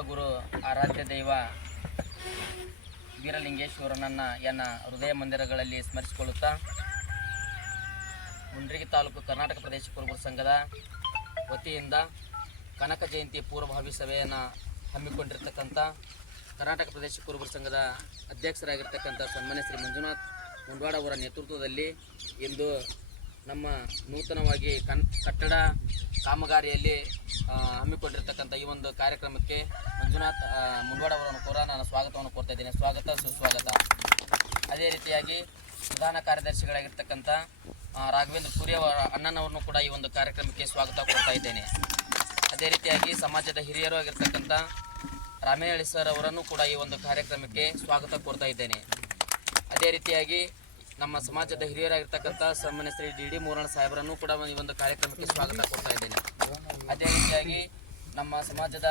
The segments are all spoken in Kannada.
ಕುಲಗುರು ಆರಾಧ್ಯ ದೈವ ವೀರಲಿಂಗೇಶ್ವರನನ್ನು ಎನ್ನ ಹೃದಯ ಮಂದಿರಗಳಲ್ಲಿ ಸ್ಮರಿಸಿಕೊಳ್ಳುತ್ತಾ ಮುಂಡ್ರಿಗಿ ತಾಲೂಕು ಕರ್ನಾಟಕ ಪ್ರದೇಶ ಕುರುಬರ ಸಂಘದ ವತಿಯಿಂದ ಕನಕ ಜಯಂತಿ ಪೂರ್ವಭಾವಿ ಸಭೆಯನ್ನು ಹಮ್ಮಿಕೊಂಡಿರ್ತಕ್ಕಂಥ ಕರ್ನಾಟಕ ಪ್ರದೇಶ ಕುರುಬರ ಸಂಘದ ಅಧ್ಯಕ್ಷರಾಗಿರ್ತಕ್ಕಂಥ ಸನ್ಮಾನ್ಯ ಶ್ರೀ ಮಂಜುನಾಥ್ ಮುಂಡ್ವಾಡ ಅವರ ನೇತೃತ್ವದಲ್ಲಿ ಇಂದು ನಮ್ಮ ನೂತನವಾಗಿ ಕನ್, ಕಟ್ಟಡ ಕಾಮಗಾರಿಯಲ್ಲಿ ಹಮ್ಮಿಕೊಂಡಿರ್ತಕ್ಕಂಥ ಈ ಒಂದು ಕಾರ್ಯಕ್ರಮಕ್ಕೆ ಮಂಜುನಾಥ್ ಮುಂಡವಾಡ ಅವರನ್ನು ಕೂಡ ನಾನು ಸ್ವಾಗತವನ್ನು ಕೋರ್ತಾ ಇದ್ದೇನೆ. ಸ್ವಾಗತ, ಸುಸ್ವಾಗತ. ಅದೇ ರೀತಿಯಾಗಿ ಪ್ರಧಾನ ಕಾರ್ಯದರ್ಶಿಗಳಾಗಿರ್ತಕ್ಕಂಥ ರಾಘವೇಂದ್ರ ಪುರಿ ಅವರ ಅಣ್ಣನವ್ರನ್ನು ಕೂಡ ಈ ಒಂದು ಕಾರ್ಯಕ್ರಮಕ್ಕೆ ಸ್ವಾಗತ ಕೊಡ್ತಾ ಇದ್ದೇನೆ. ಅದೇ ರೀತಿಯಾಗಿ ಸಮಾಜದ ಹಿರಿಯರು ಆಗಿರ್ತಕ್ಕಂಥ ರಾಮೇಹಳ್ಳಿ ಸರ್ ಅವರನ್ನು ಕೂಡ ಈ ಒಂದು ಕಾರ್ಯಕ್ರಮಕ್ಕೆ ಸ್ವಾಗತ ಕೋರ್ತಾ ಇದ್ದೇನೆ. ಅದೇ ರೀತಿಯಾಗಿ ನಮ್ಮ ಸಮಾಜದ ಹಿರಿಯರಾಗಿರ್ತಕ್ಕಂಥ ಸನ್ಮಾನ್ಯ ಶ್ರೀ ಡಿ ಡಿ ಮೂರಣ ಸಾಹೇಬರನ್ನು ಕೂಡ ಈ ಒಂದು ಕಾರ್ಯಕ್ರಮಕ್ಕೆ ಸ್ವಾಗತ ಕೊಡ್ತಾ ಇದ್ದೇನೆ. ಅದೇ ರೀತಿಯಾಗಿ ನಮ್ಮ ಸಮಾಜದ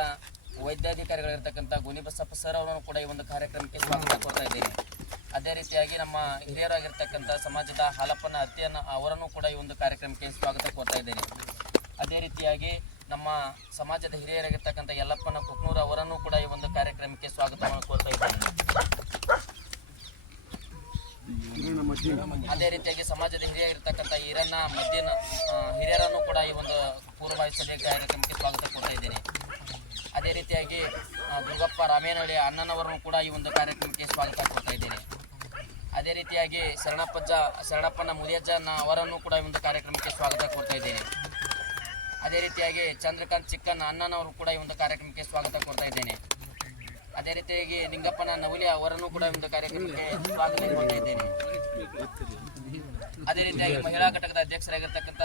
ವೈದ್ಯಾಧಿಕಾರಿಗಳಿರ್ತಕ್ಕಂಥ ಗೋನಿಬಸಪ್ಪ ಸರ್ ಅವರನ್ನು ಕೂಡ ಈ ಒಂದು ಕಾರ್ಯಕ್ರಮಕ್ಕೆ ಸ್ವಾಗತ ಕೊಡ್ತಾ ಇದ್ದೇನೆ. ಅದೇ ರೀತಿಯಾಗಿ ನಮ್ಮ ಹಿರಿಯರಾಗಿರ್ತಕ್ಕಂಥ ಸಮಾಜದ ಹಾಲಪ್ಪನ ಅತ್ತಿಯನ್ನ ಅವರನ್ನು ಕೂಡ ಈ ಒಂದು ಕಾರ್ಯಕ್ರಮಕ್ಕೆ ಸ್ವಾಗತ ಕೊಡ್ತಾ ಇದ್ದೇನೆ. ಅದೇ ರೀತಿಯಾಗಿ ನಮ್ಮ ಸಮಾಜದ ಹಿರಿಯರಾಗಿರ್ತಕ್ಕಂಥ ಯಲ್ಲಪ್ಪನ ಕುಕ್ನೂರ್ ಅವರನ್ನು ಕೂಡ ಈ ಒಂದು ಕಾರ್ಯಕ್ರಮಕ್ಕೆ ಸ್ವಾಗತವನ್ನು ಕೋರ್ತಾ ಇದ್ದೇನೆ. ಅದೇ ರೀತಿಯಾಗಿ ಸಮಾಜದ ಹಿರಿಯರಿರ್ತಕ್ಕಂಥ ಹಿರಣ್ಣ ಆ, ಹಿರಿಯರನ್ನು ಕೂಡ ಈ ಒಂದು ಪೂರ್ವಭಾವಿ ಸಭೆ ಕಾರ್ಯಕ್ರಮಕ್ಕೆ ಸ್ವಾಗತ ಕೊಡ್ತಾ ಇದ್ದೇನೆ. ಅದೇ ರೀತಿಯಾಗಿ ದುರ್ಗಪ್ಪ ರಾಮೇನಹಳ್ಳಿ ಅಣ್ಣನವರನ್ನು ಕೂಡ ಈ ಒಂದು ಕಾರ್ಯಕ್ರಮಕ್ಕೆ ಸ್ವಾಗತ ಕೊಡ್ತಾ ಇದ್ದೇನೆ. ಅದೇ ರೀತಿಯಾಗಿ ಶರಣಪ್ಪಜ್ಜ ಶರಣಪ್ಪನ ಮುರಿಯಜ್ಜನ ಅವರನ್ನು ಕೂಡ ಈ ಒಂದು ಕಾರ್ಯಕ್ರಮಕ್ಕೆ ಸ್ವಾಗತ ಕೊಡ್ತಾ ಇದ್ದೇನೆ. ಅದೇ ರೀತಿಯಾಗಿ ಚಂದ್ರಕಾಂತ್ ಚಿಕ್ಕಣ್ಣ ಅಣ್ಣನವರು ಕೂಡ ಈ ಒಂದು ಕಾರ್ಯಕ್ರಮಕ್ಕೆ ಸ್ವಾಗತ ಕೊಡ್ತಾ ಇದ್ದೇನೆ. ಅದೇ ರೀತಿಯಾಗಿ ನಿಂಗಪ್ಪನ ನವಲಿ ಅವರನ್ನು ಕೂಡ ಒಂದು ಕಾರ್ಯಕ್ರಮಕ್ಕೆ ಸ್ವಾಗತ ಕೊಡ್ತಾ ಇದ್ದೇನೆ. ಅದೇ ರೀತಿಯಾಗಿ ಮಹಿಳಾ ಘಟಕದ ಅಧ್ಯಕ್ಷರಾಗಿರ್ತಕ್ಕಂಥ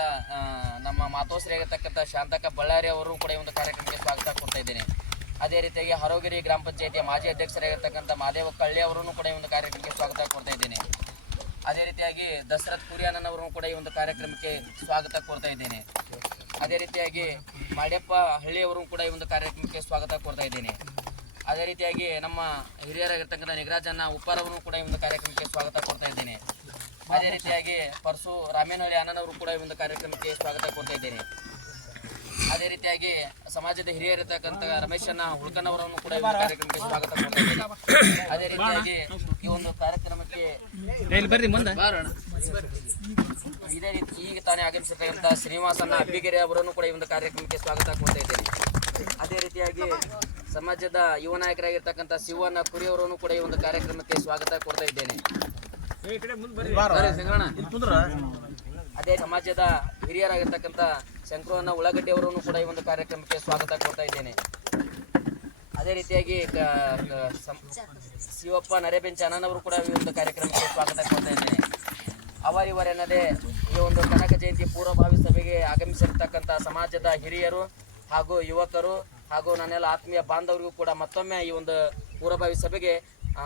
ನಮ್ಮ ಮಾತೋಶ್ರಿಯಾಗಿರ್ತಕ್ಕಂಥ ಶಾಂತಕ ಬಳ್ಳಾರಿ ಅವರು ಕೂಡ ಒಂದು ಕಾರ್ಯಕ್ರಮಕ್ಕೆ ಸ್ವಾಗತ ಕೊಡ್ತಾ ಇದ್ದೇನೆ. ಅದೇ ರೀತಿಯಾಗಿ ಹರೋಗಿರಿ ಗ್ರಾಮ ಪಂಚಾಯತಿಯ ಮಾಜಿ ಅಧ್ಯಕ್ಷರಾಗಿರ್ತಕ್ಕಂಥ ಮಾದೇವ ಕಳ್ಳಿ ಅವರನ್ನು ಕೂಡ ಈ ಒಂದು ಕಾರ್ಯಕ್ರಮಕ್ಕೆ ಸ್ವಾಗತ ಕೊಡ್ತಾ ಇದ್ದೇನೆ. ಅದೇ ರೀತಿಯಾಗಿ ದಶರಥ್ ಕುರಿಯಣ್ಣನವರನ್ನು ಕೂಡ ಈ ಒಂದು ಕಾರ್ಯಕ್ರಮಕ್ಕೆ ಸ್ವಾಗತ ಕೋರ್ತಾ ಇದ್ದೇನೆ. ಅದೇ ರೀತಿಯಾಗಿ ಮಾಡ್ಯಪ್ಪ ಹಳ್ಳಿಯವರು ಕೂಡ ಈ ಒಂದು ಕಾರ್ಯಕ್ರಮಕ್ಕೆ ಸ್ವಾಗತ ಕೋರ್ತಾ ಇದ್ದೇನೆ. ಅದೇ ರೀತಿಯಾಗಿ ನಮ್ಮ ಹಿರಿಯರಾಗಿರ್ತಕ್ಕಂಥ ನಿಗರಾಜನ್ನ ಉಪ್ಪಾರವನ್ನು ಕೂಡ ಈ ಒಂದು ಕಾರ್ಯಕ್ರಮಕ್ಕೆ ಸ್ವಾಗತ ಕೊಡ್ತಾ ಇದ್ದೇನೆ. ಅದೇ ರೀತಿಯಾಗಿ ಪರಸು ರಾಮೇನಹಳ್ಳಿ ಅಣ್ಣನವರು ಕೂಡ ಈ ಒಂದು ಕಾರ್ಯಕ್ರಮಕ್ಕೆ ಸ್ವಾಗತ ಕೊಡ್ತಾ ಇದ್ದೇನೆ. ಅದೇ ರೀತಿಯಾಗಿ ಸಮಾಜದ ಹಿರಿಯರಿರ್ತಕ್ಕಂಥ ರಮೇಶನ್ನ ಹುಳ್ಕನವರನ್ನು ಕೂಡ ಈ ಒಂದು ಕಾರ್ಯಕ್ರಮಕ್ಕೆ ಸ್ವಾಗತ ಕೊಡ್ತಾ ಇದ್ದೇನೆ. ಅದೇ ರೀತಿಯಾಗಿ ಈ ಒಂದು ಕಾರ್ಯಕ್ರಮಕ್ಕೆ ಬರ್ರಿ ಮುಂದೆ. ಇದೇ ರೀತಿ ಈಗ ತಾನೇ ಆಗಮಿಸಿರ್ತಕ್ಕಂಥ ಶ್ರೀನಿವಾಸನ ಅಬ್ಬಿಗೆರೆ ಅವರನ್ನು ಕೂಡ ಈ ಒಂದು ಕಾರ್ಯಕ್ರಮಕ್ಕೆ ಸ್ವಾಗತ ಕೊಡ್ತಾ ಇದ್ದೇನೆ. ಅದೇ ರೀತಿಯಾಗಿ ಸಮಾಜದ ಯುವ ನಾಯಕರಾಗಿರ್ತಕ್ಕಂಥ ಶಿವಣ್ಣ ಕುರಿ ಅವರನ್ನು ಕೂಡ ಈ ಒಂದು ಕಾರ್ಯಕ್ರಮಕ್ಕೆ ಸ್ವಾಗತ ಕೊಡ್ತಾ ಇದ್ದೇನೆ. ಅದೇ ಸಮಾಜದ ಹಿರಿಯರಾಗಿರ್ತಕ್ಕಂಥ ಶಂಕರಣ್ಣ ಉಳ್ಳಾಗಡ್ಡಿ ಅವರನ್ನು ಕೂಡ ಈ ಒಂದು ಕಾರ್ಯಕ್ರಮಕ್ಕೆ ಸ್ವಾಗತ ಕೊಡ್ತಾ ಇದ್ದೇನೆ. ಅದೇ ರೀತಿಯಾಗಿ ಶಿವಪ್ಪ ನರೇಬೆಂಚ ಅಣ್ಣನವರು ಕೂಡ ಈ ಒಂದು ಕಾರ್ಯಕ್ರಮಕ್ಕೆ ಸ್ವಾಗತ ಕೊಡ್ತಾ ಇದ್ದೇನೆ. ಅವರಿವರೆನ್ನದೇ ಈ ಒಂದು ಕನಕ ಜಯಂತಿ ಪೂರ್ವಭಾವಿ ಸಭೆಗೆ ಆಗಮಿಸಿರ್ತಕ್ಕಂಥ ಸಮಾಜದ ಹಿರಿಯರು ಹಾಗೂ ಯುವಕರು ಹಾಗೂ ನನ್ನೆಲ್ಲ ಆತ್ಮೀಯ ಬಾಂಧವರಿಗೂ ಕೂಡ ಮತ್ತೊಮ್ಮೆ ಈ ಒಂದು ಪೂರ್ವಭಾವಿ ಸಭೆಗೆ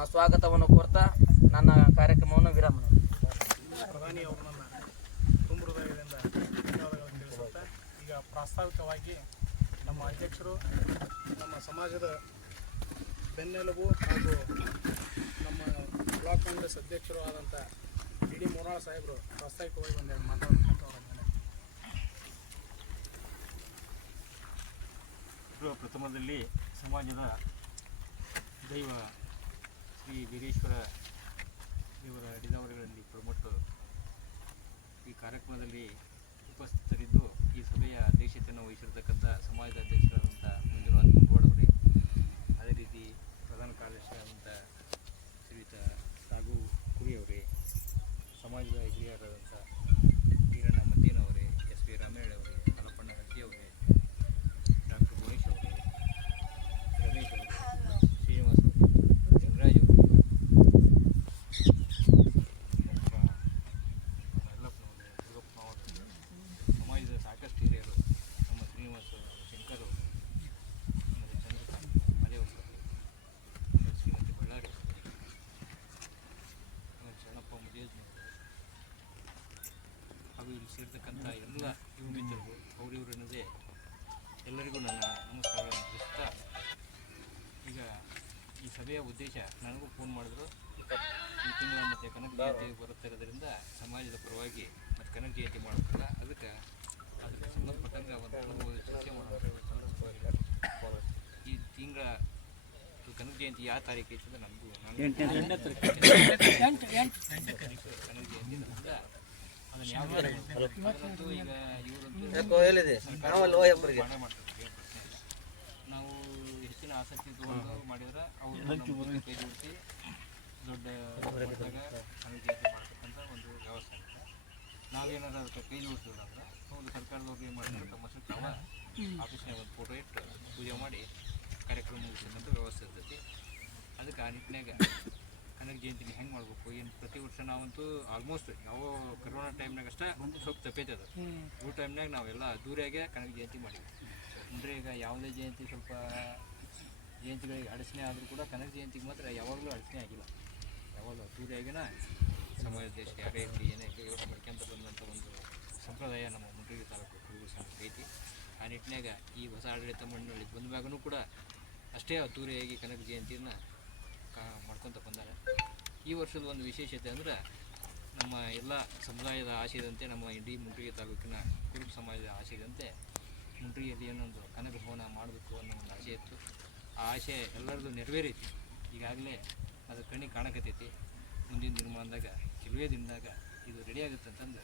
ಸ್ವಾಗತವನ್ನು ಕೋರ್ತಾ ನನ್ನ ಕಾರ್ಯಕ್ರಮವನ್ನು ವಿರಾಮ ಪ್ರಧಾನಿ ಹೃದಯದಿಂದ ಈಗ ಪ್ರಾಸ್ತಾವಿಕವಾಗಿ ನಮ್ಮ ಅಧ್ಯಕ್ಷರು ನಮ್ಮ ಸಮಾಜದ ಬೆನ್ನೆಲುಬು ಹಾಗೂ ನಮ್ಮ ಬ್ಲಾಕ್ ಕಾಂಗ್ರೆಸ್ ಅಧ್ಯಕ್ಷರು ಆದಂಥ ಡಿ ಡಿ ಮೊರಾಳ ಸಾಹೇಬರು ಪ್ರಾಸ್ತಾವಿಕವಾಗಿ ಒಂದೆರಡು ಮಾತಾಡೋದು ಅವರ ಮೇಲೆ ಸರ್ವ ಪ್ರಥಮದಲ್ಲಿ ಸಮಾಜದ ದೈವ ಶ್ರೀ ವೀರೇಶ್ವರ ದೇವರ ಅಡಿದವರುಗಳಲ್ಲಿ ಪ್ರಮೋಟ್ ಈ ಕಾರ್ಯಕ್ರಮದಲ್ಲಿ ಉಪಸ್ಥಿತರಿದ್ದು ಈ ಸಭೆಯ ಅಧ್ಯಕ್ಷತೆಯನ್ನು ವಹಿಸಿರ್ತಕ್ಕಂಥ ಸಮಾಜದ ಅಧ್ಯಕ್ಷರಾದಂಥ ಮಂಜುನಾಥ್ ಗೌಡವರೇ ಅವರೇ. ಅದೇ ರೀತಿ ಪ್ರಧಾನ ಕಾರ್ಯದರ್ಶಿಯಾದಂಥ ಶ್ರೀಯುತ ಸಾಗು ಕುರಿಯವರೇ ಸಮಾಜದ ಹಿರಿಯರಾದಂಥ ವೀರಣ್ಣ ಮದ್ದೀನವರೇ ಎಸ್ ವಿ ರಾಮೇಳ್ ಅವರೇ ಮಲಪ್ಪಣ್ಣ ಹಟ್ಟಿ ಅವರೇ ಡಾಕ್ಟರ್ ಗಣೇಶ್ ಅವರೇ ರಮೇಶ್ ಅವರು ಶ್ರೀನಿವಾಸ್ ಅವರು ಲಿಂಗರಾಜ್ ಅವರು ಯಲ್ಲಪ್ಪನವರು ದುರ್ಗಪ್ಪನವರು ಸಮಾಜದ ಸಾಕಷ್ಟು ಹಿರಿಯರು ನಮ್ಮ ಶ್ರೀನಿವಾಸ್ ಅವರು ಶಂಕರ್ ಅವರು ಆಮೇಲೆ ಚಂದ್ರಕಾಂತ್ ಮಾದೇವಪ್ಪ ಆಮೇಲೆ ಶ್ರೀಮತಿ ಬಳ್ಳಾರಿ ಅವರು ಆಮೇಲೆ ಶರಣಪ್ಪ ಮುದಿಯಜ್ನವರು ಹಾಗೂ ಇಲ್ಲಿ ಸೇರ್ತಕ್ಕಂಥ ಎಲ್ಲ ಯುವ ಮಿತ್ರರು ಅವರಿವರು ಎನ್ನದೇ ಎಲ್ಲರಿಗೂ ನನ್ನ ನಮಸ್ಕಾರಗಳನ್ನು ತಿಳಿಸ್ತಾ ಈಗ ಈ ಸಭೆಯ ಉದ್ದೇಶ ನನಗೂ ಫೋನ್ ಮಾಡಿದ್ರು. ಈ ತಿಂಗಳ ಮತ್ತು ಕನಕ ಜಯಂತಿ ಬರುತ್ತಿರೋದ್ರಿಂದ ಸಮಾಜದ ಪರವಾಗಿ ಮತ್ತು ಕನಕ ಜಯಂತಿ ಮಾಡಬೇಕಲ್ಲ ಅದಕ್ಕೆ ಅದಕ್ಕೆ ಸಂಬಂಧಪಟ್ಟಂಗೆ ಒಂದು ಅನುಭವ ಚರ್ಚೆ ಮಾಡೋದು ಈ ತಿಂಗಳ ಕನಕ ಜಯಂತಿ ಯಾವ ತಾರೀಕು ಐತೆ ಅಂತ ನಮಗೂ ನಾನು ಕನಕ ಜಯಂತಿ ಇರೋದ್ರಿಂದ ಏನ್ ಪ್ರಶ್ನೆ ಇಲ್ಲ. ನಾವು ಹೆಚ್ಚಿನ ಆಸಕ್ತಿ ತಗೊಂಡು ಮಾಡಿದ್ರೆ ಅವರು ನಮ್ಮ ಕೈ ಜೋಡಿಸಿ ದೊಡ್ಡ ಕನಕ ಮಾಡ್ತಕ್ಕಂಥ ಒಂದು ವ್ಯವಸ್ಥೆ ಇದೆ ನಾವೇನಾದ್ರು ಅದಕ್ಕೆ ಕೈ ಜೋಡಿಸಿಲ್ಲ ಅಂದ್ರೆ ಒಂದು ಸರ್ಕಾರದವ್ರು ಏನು ಮಾಡ್ತಾರೆ ತಮ್ಮ ಕ್ರಮ ತಾವ ಆಫೀಸ್ನಾಗ ಒಂದು ಫೋಟೋ ಇಟ್ಟು ಪೂಜೆ ಮಾಡಿ ಕಾರ್ಯಕ್ರಮ ಮುಗಿಸ್ತಕ್ಕಂಥ ವ್ಯವಸ್ಥೆ ಇರ್ತೈತಿ. ಅದಕ್ಕೆ ಆ ನಿಟ್ಟಿನಾಗ ಕನಕ ಜಯಂತಿನ ಹೆಂಗೆ ಮಾಡಬೇಕು? ಏನು ಪ್ರತಿ ವರ್ಷ ನಾವಂತೂ ಆಲ್ಮೋಸ್ಟ್ ಯಾವ ಕರೋನಾ ಟೈಮ್ನಾಗ ಅಷ್ಟೇ ಸ್ವಲ್ಪ ತಪ್ಪೈತೆ ಅದು. ಊಟ ಟೈಮ್ನಾಗ ನಾವೆಲ್ಲ ಅದ್ದೂರಿಯಾಗೆ ಕನಕ ಜಯಂತಿ ಮಾಡಿದ್ವಿ. ಅಂದರೆ ಈಗ ಯಾವುದೇ ಜಯಂತಿ ಸ್ವಲ್ಪ ಜಯಂತಿಗಳಿಗೆ ಅಡಚಣೆ ಆದರೂ ಕೂಡ ಕನಕ ಜಯಂತಿಗೆ ಮಾತ್ರ ಯಾವಾಗಲೂ ಅಡಚಣೆ ಆಗಿಲ್ಲ. ಯಾವಾಗಲೂ ಅದ್ದೂರಿಯಾಗಿನ ಸಮಾಜ ದೇಶ ಯಾರೇ ಇರಲಿ ಏನೇ ಇರಲಿ ಯೋಚನೆ ಮಾಡ್ಕೊಂತ ಬಂದಂಥ ಒಂದು ಸಂಪ್ರದಾಯ ನಮ್ಮ ಮುಂಡಿಗೆ ತಾಲೂಕು ಕುರುಬು ಸಂಘಕ್ಕೆ ಐತಿ. ಆ ನಿಟ್ಟಿನಾಗ ಈ ಹೊಸ ಆಡಳಿತ ಮಂಡಳಿ ಬಂದ ಕೂಡ ಅಷ್ಟೇ ಅದ್ದೂರಿಯಾಗಿ ಕನಕ ಜಯಂತಿಯನ್ನು ಮಾಡ್ಕೊತ ಬಂದಾರೆ. ಈ ವರ್ಷದ ಒಂದು ವಿಶೇಷತೆ ಅಂದ್ರೆ ನಮ್ಮ ಎಲ್ಲ ಸಮುದಾಯದ ಆಶಯದಂತೆ ನಮ್ಮ ಇಡೀ ಮುಂಡ್ರಿಗೆ ತಾಲೂಕಿನ ಕುರುಬ ಸಮಾಜದ ಆಶಯದಂತೆ ಮುಂಡ್ರಿಯಲ್ಲಿ ಏನೊಂದು ಕನಕ ಭವನ ಮಾಡಬೇಕು ಅನ್ನೋ ಒಂದು ಆಸೆ ಇತ್ತು. ಆ ಆಶೆ ಎಲ್ಲರದು ನೆರವೇರೈತಿ. ಈಗಾಗಲೇ ಅದು ಕಣ್ಣಿಗೆ ಕಾಣಕತ್ತೈತಿ. ಮುಂದಿನ ದಿನಮಾನದಾಗ ಕೆಲವೇ ದಿನದಾಗ ಇದು ರೆಡಿ ಆಗುತ್ತೆ ಅಂತಂದು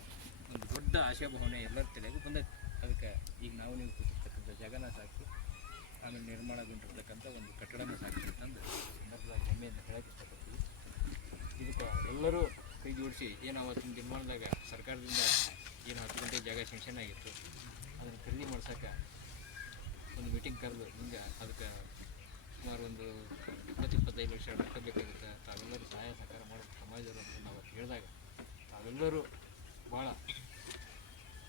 ಒಂದು ದೊಡ್ಡ ಆಶಾಭಾವನೆ ಎಲ್ಲರ ತಲೆಗೂ ಬಂದೈತಿ. ಅದಕ್ಕೆ ಈಗ ನಾವು ನೀವು ಕೂತಿರ್ತಕ್ಕಂಥ ಜಾಗನ ಸಾಕಿ ಆಮೇಲೆ ನಿರ್ಮಾಣಗೊಂಡಿರ್ತಕ್ಕಂಥ ಒಂದು ಕಟ್ಟಡನ ಸಾಕಿ ಅಂತಂದು ಸಂದರ್ಭದಾಗ ಹೆಮ್ಮೆಯನ್ನು ಹೇಳಕ್ಕೆ ಇಷ್ಟಪಡ್ತೀವಿ ಇದಕ್ಕೆ ಎಲ್ಲರೂ ಕೈ ಜೋಡಿಸಿ, ಏನು ಅವತ್ತಿನ ನಿರ್ಮಾಣದಾಗ ಸರ್ಕಾರದಿಂದ ಏನು ಹತ್ತು ಗಂಟೆ ಜಾಗ ಸೆಂಕ್ಷನ್ ಆಗಿತ್ತು. ಅದನ್ನು ಖರೀದಿ ಮಾಡ್ಸೋಕೆ ಒಂದು ಮೀಟಿಂಗ್ ಕರೆದು ಹಿಂಗೆ ಅದಕ್ಕೆ ಸುಮಾರು ಒಂದು ಇಪ್ಪತ್ತು, ಇಪ್ಪತ್ತೈದು ಲಕ್ಷ ರೊಕ್ಕ ಬೇಕಾಗುತ್ತೆ ತಾವೆಲ್ಲರೂ ಸಹಾಯ ಸಹಕಾರ ಮಾಡೋದು ಸಮಾಜದವರು ಅಂತ ನಾವು ಹೇಳಿದಾಗ ತಾವೆಲ್ಲರೂ ಭಾಳ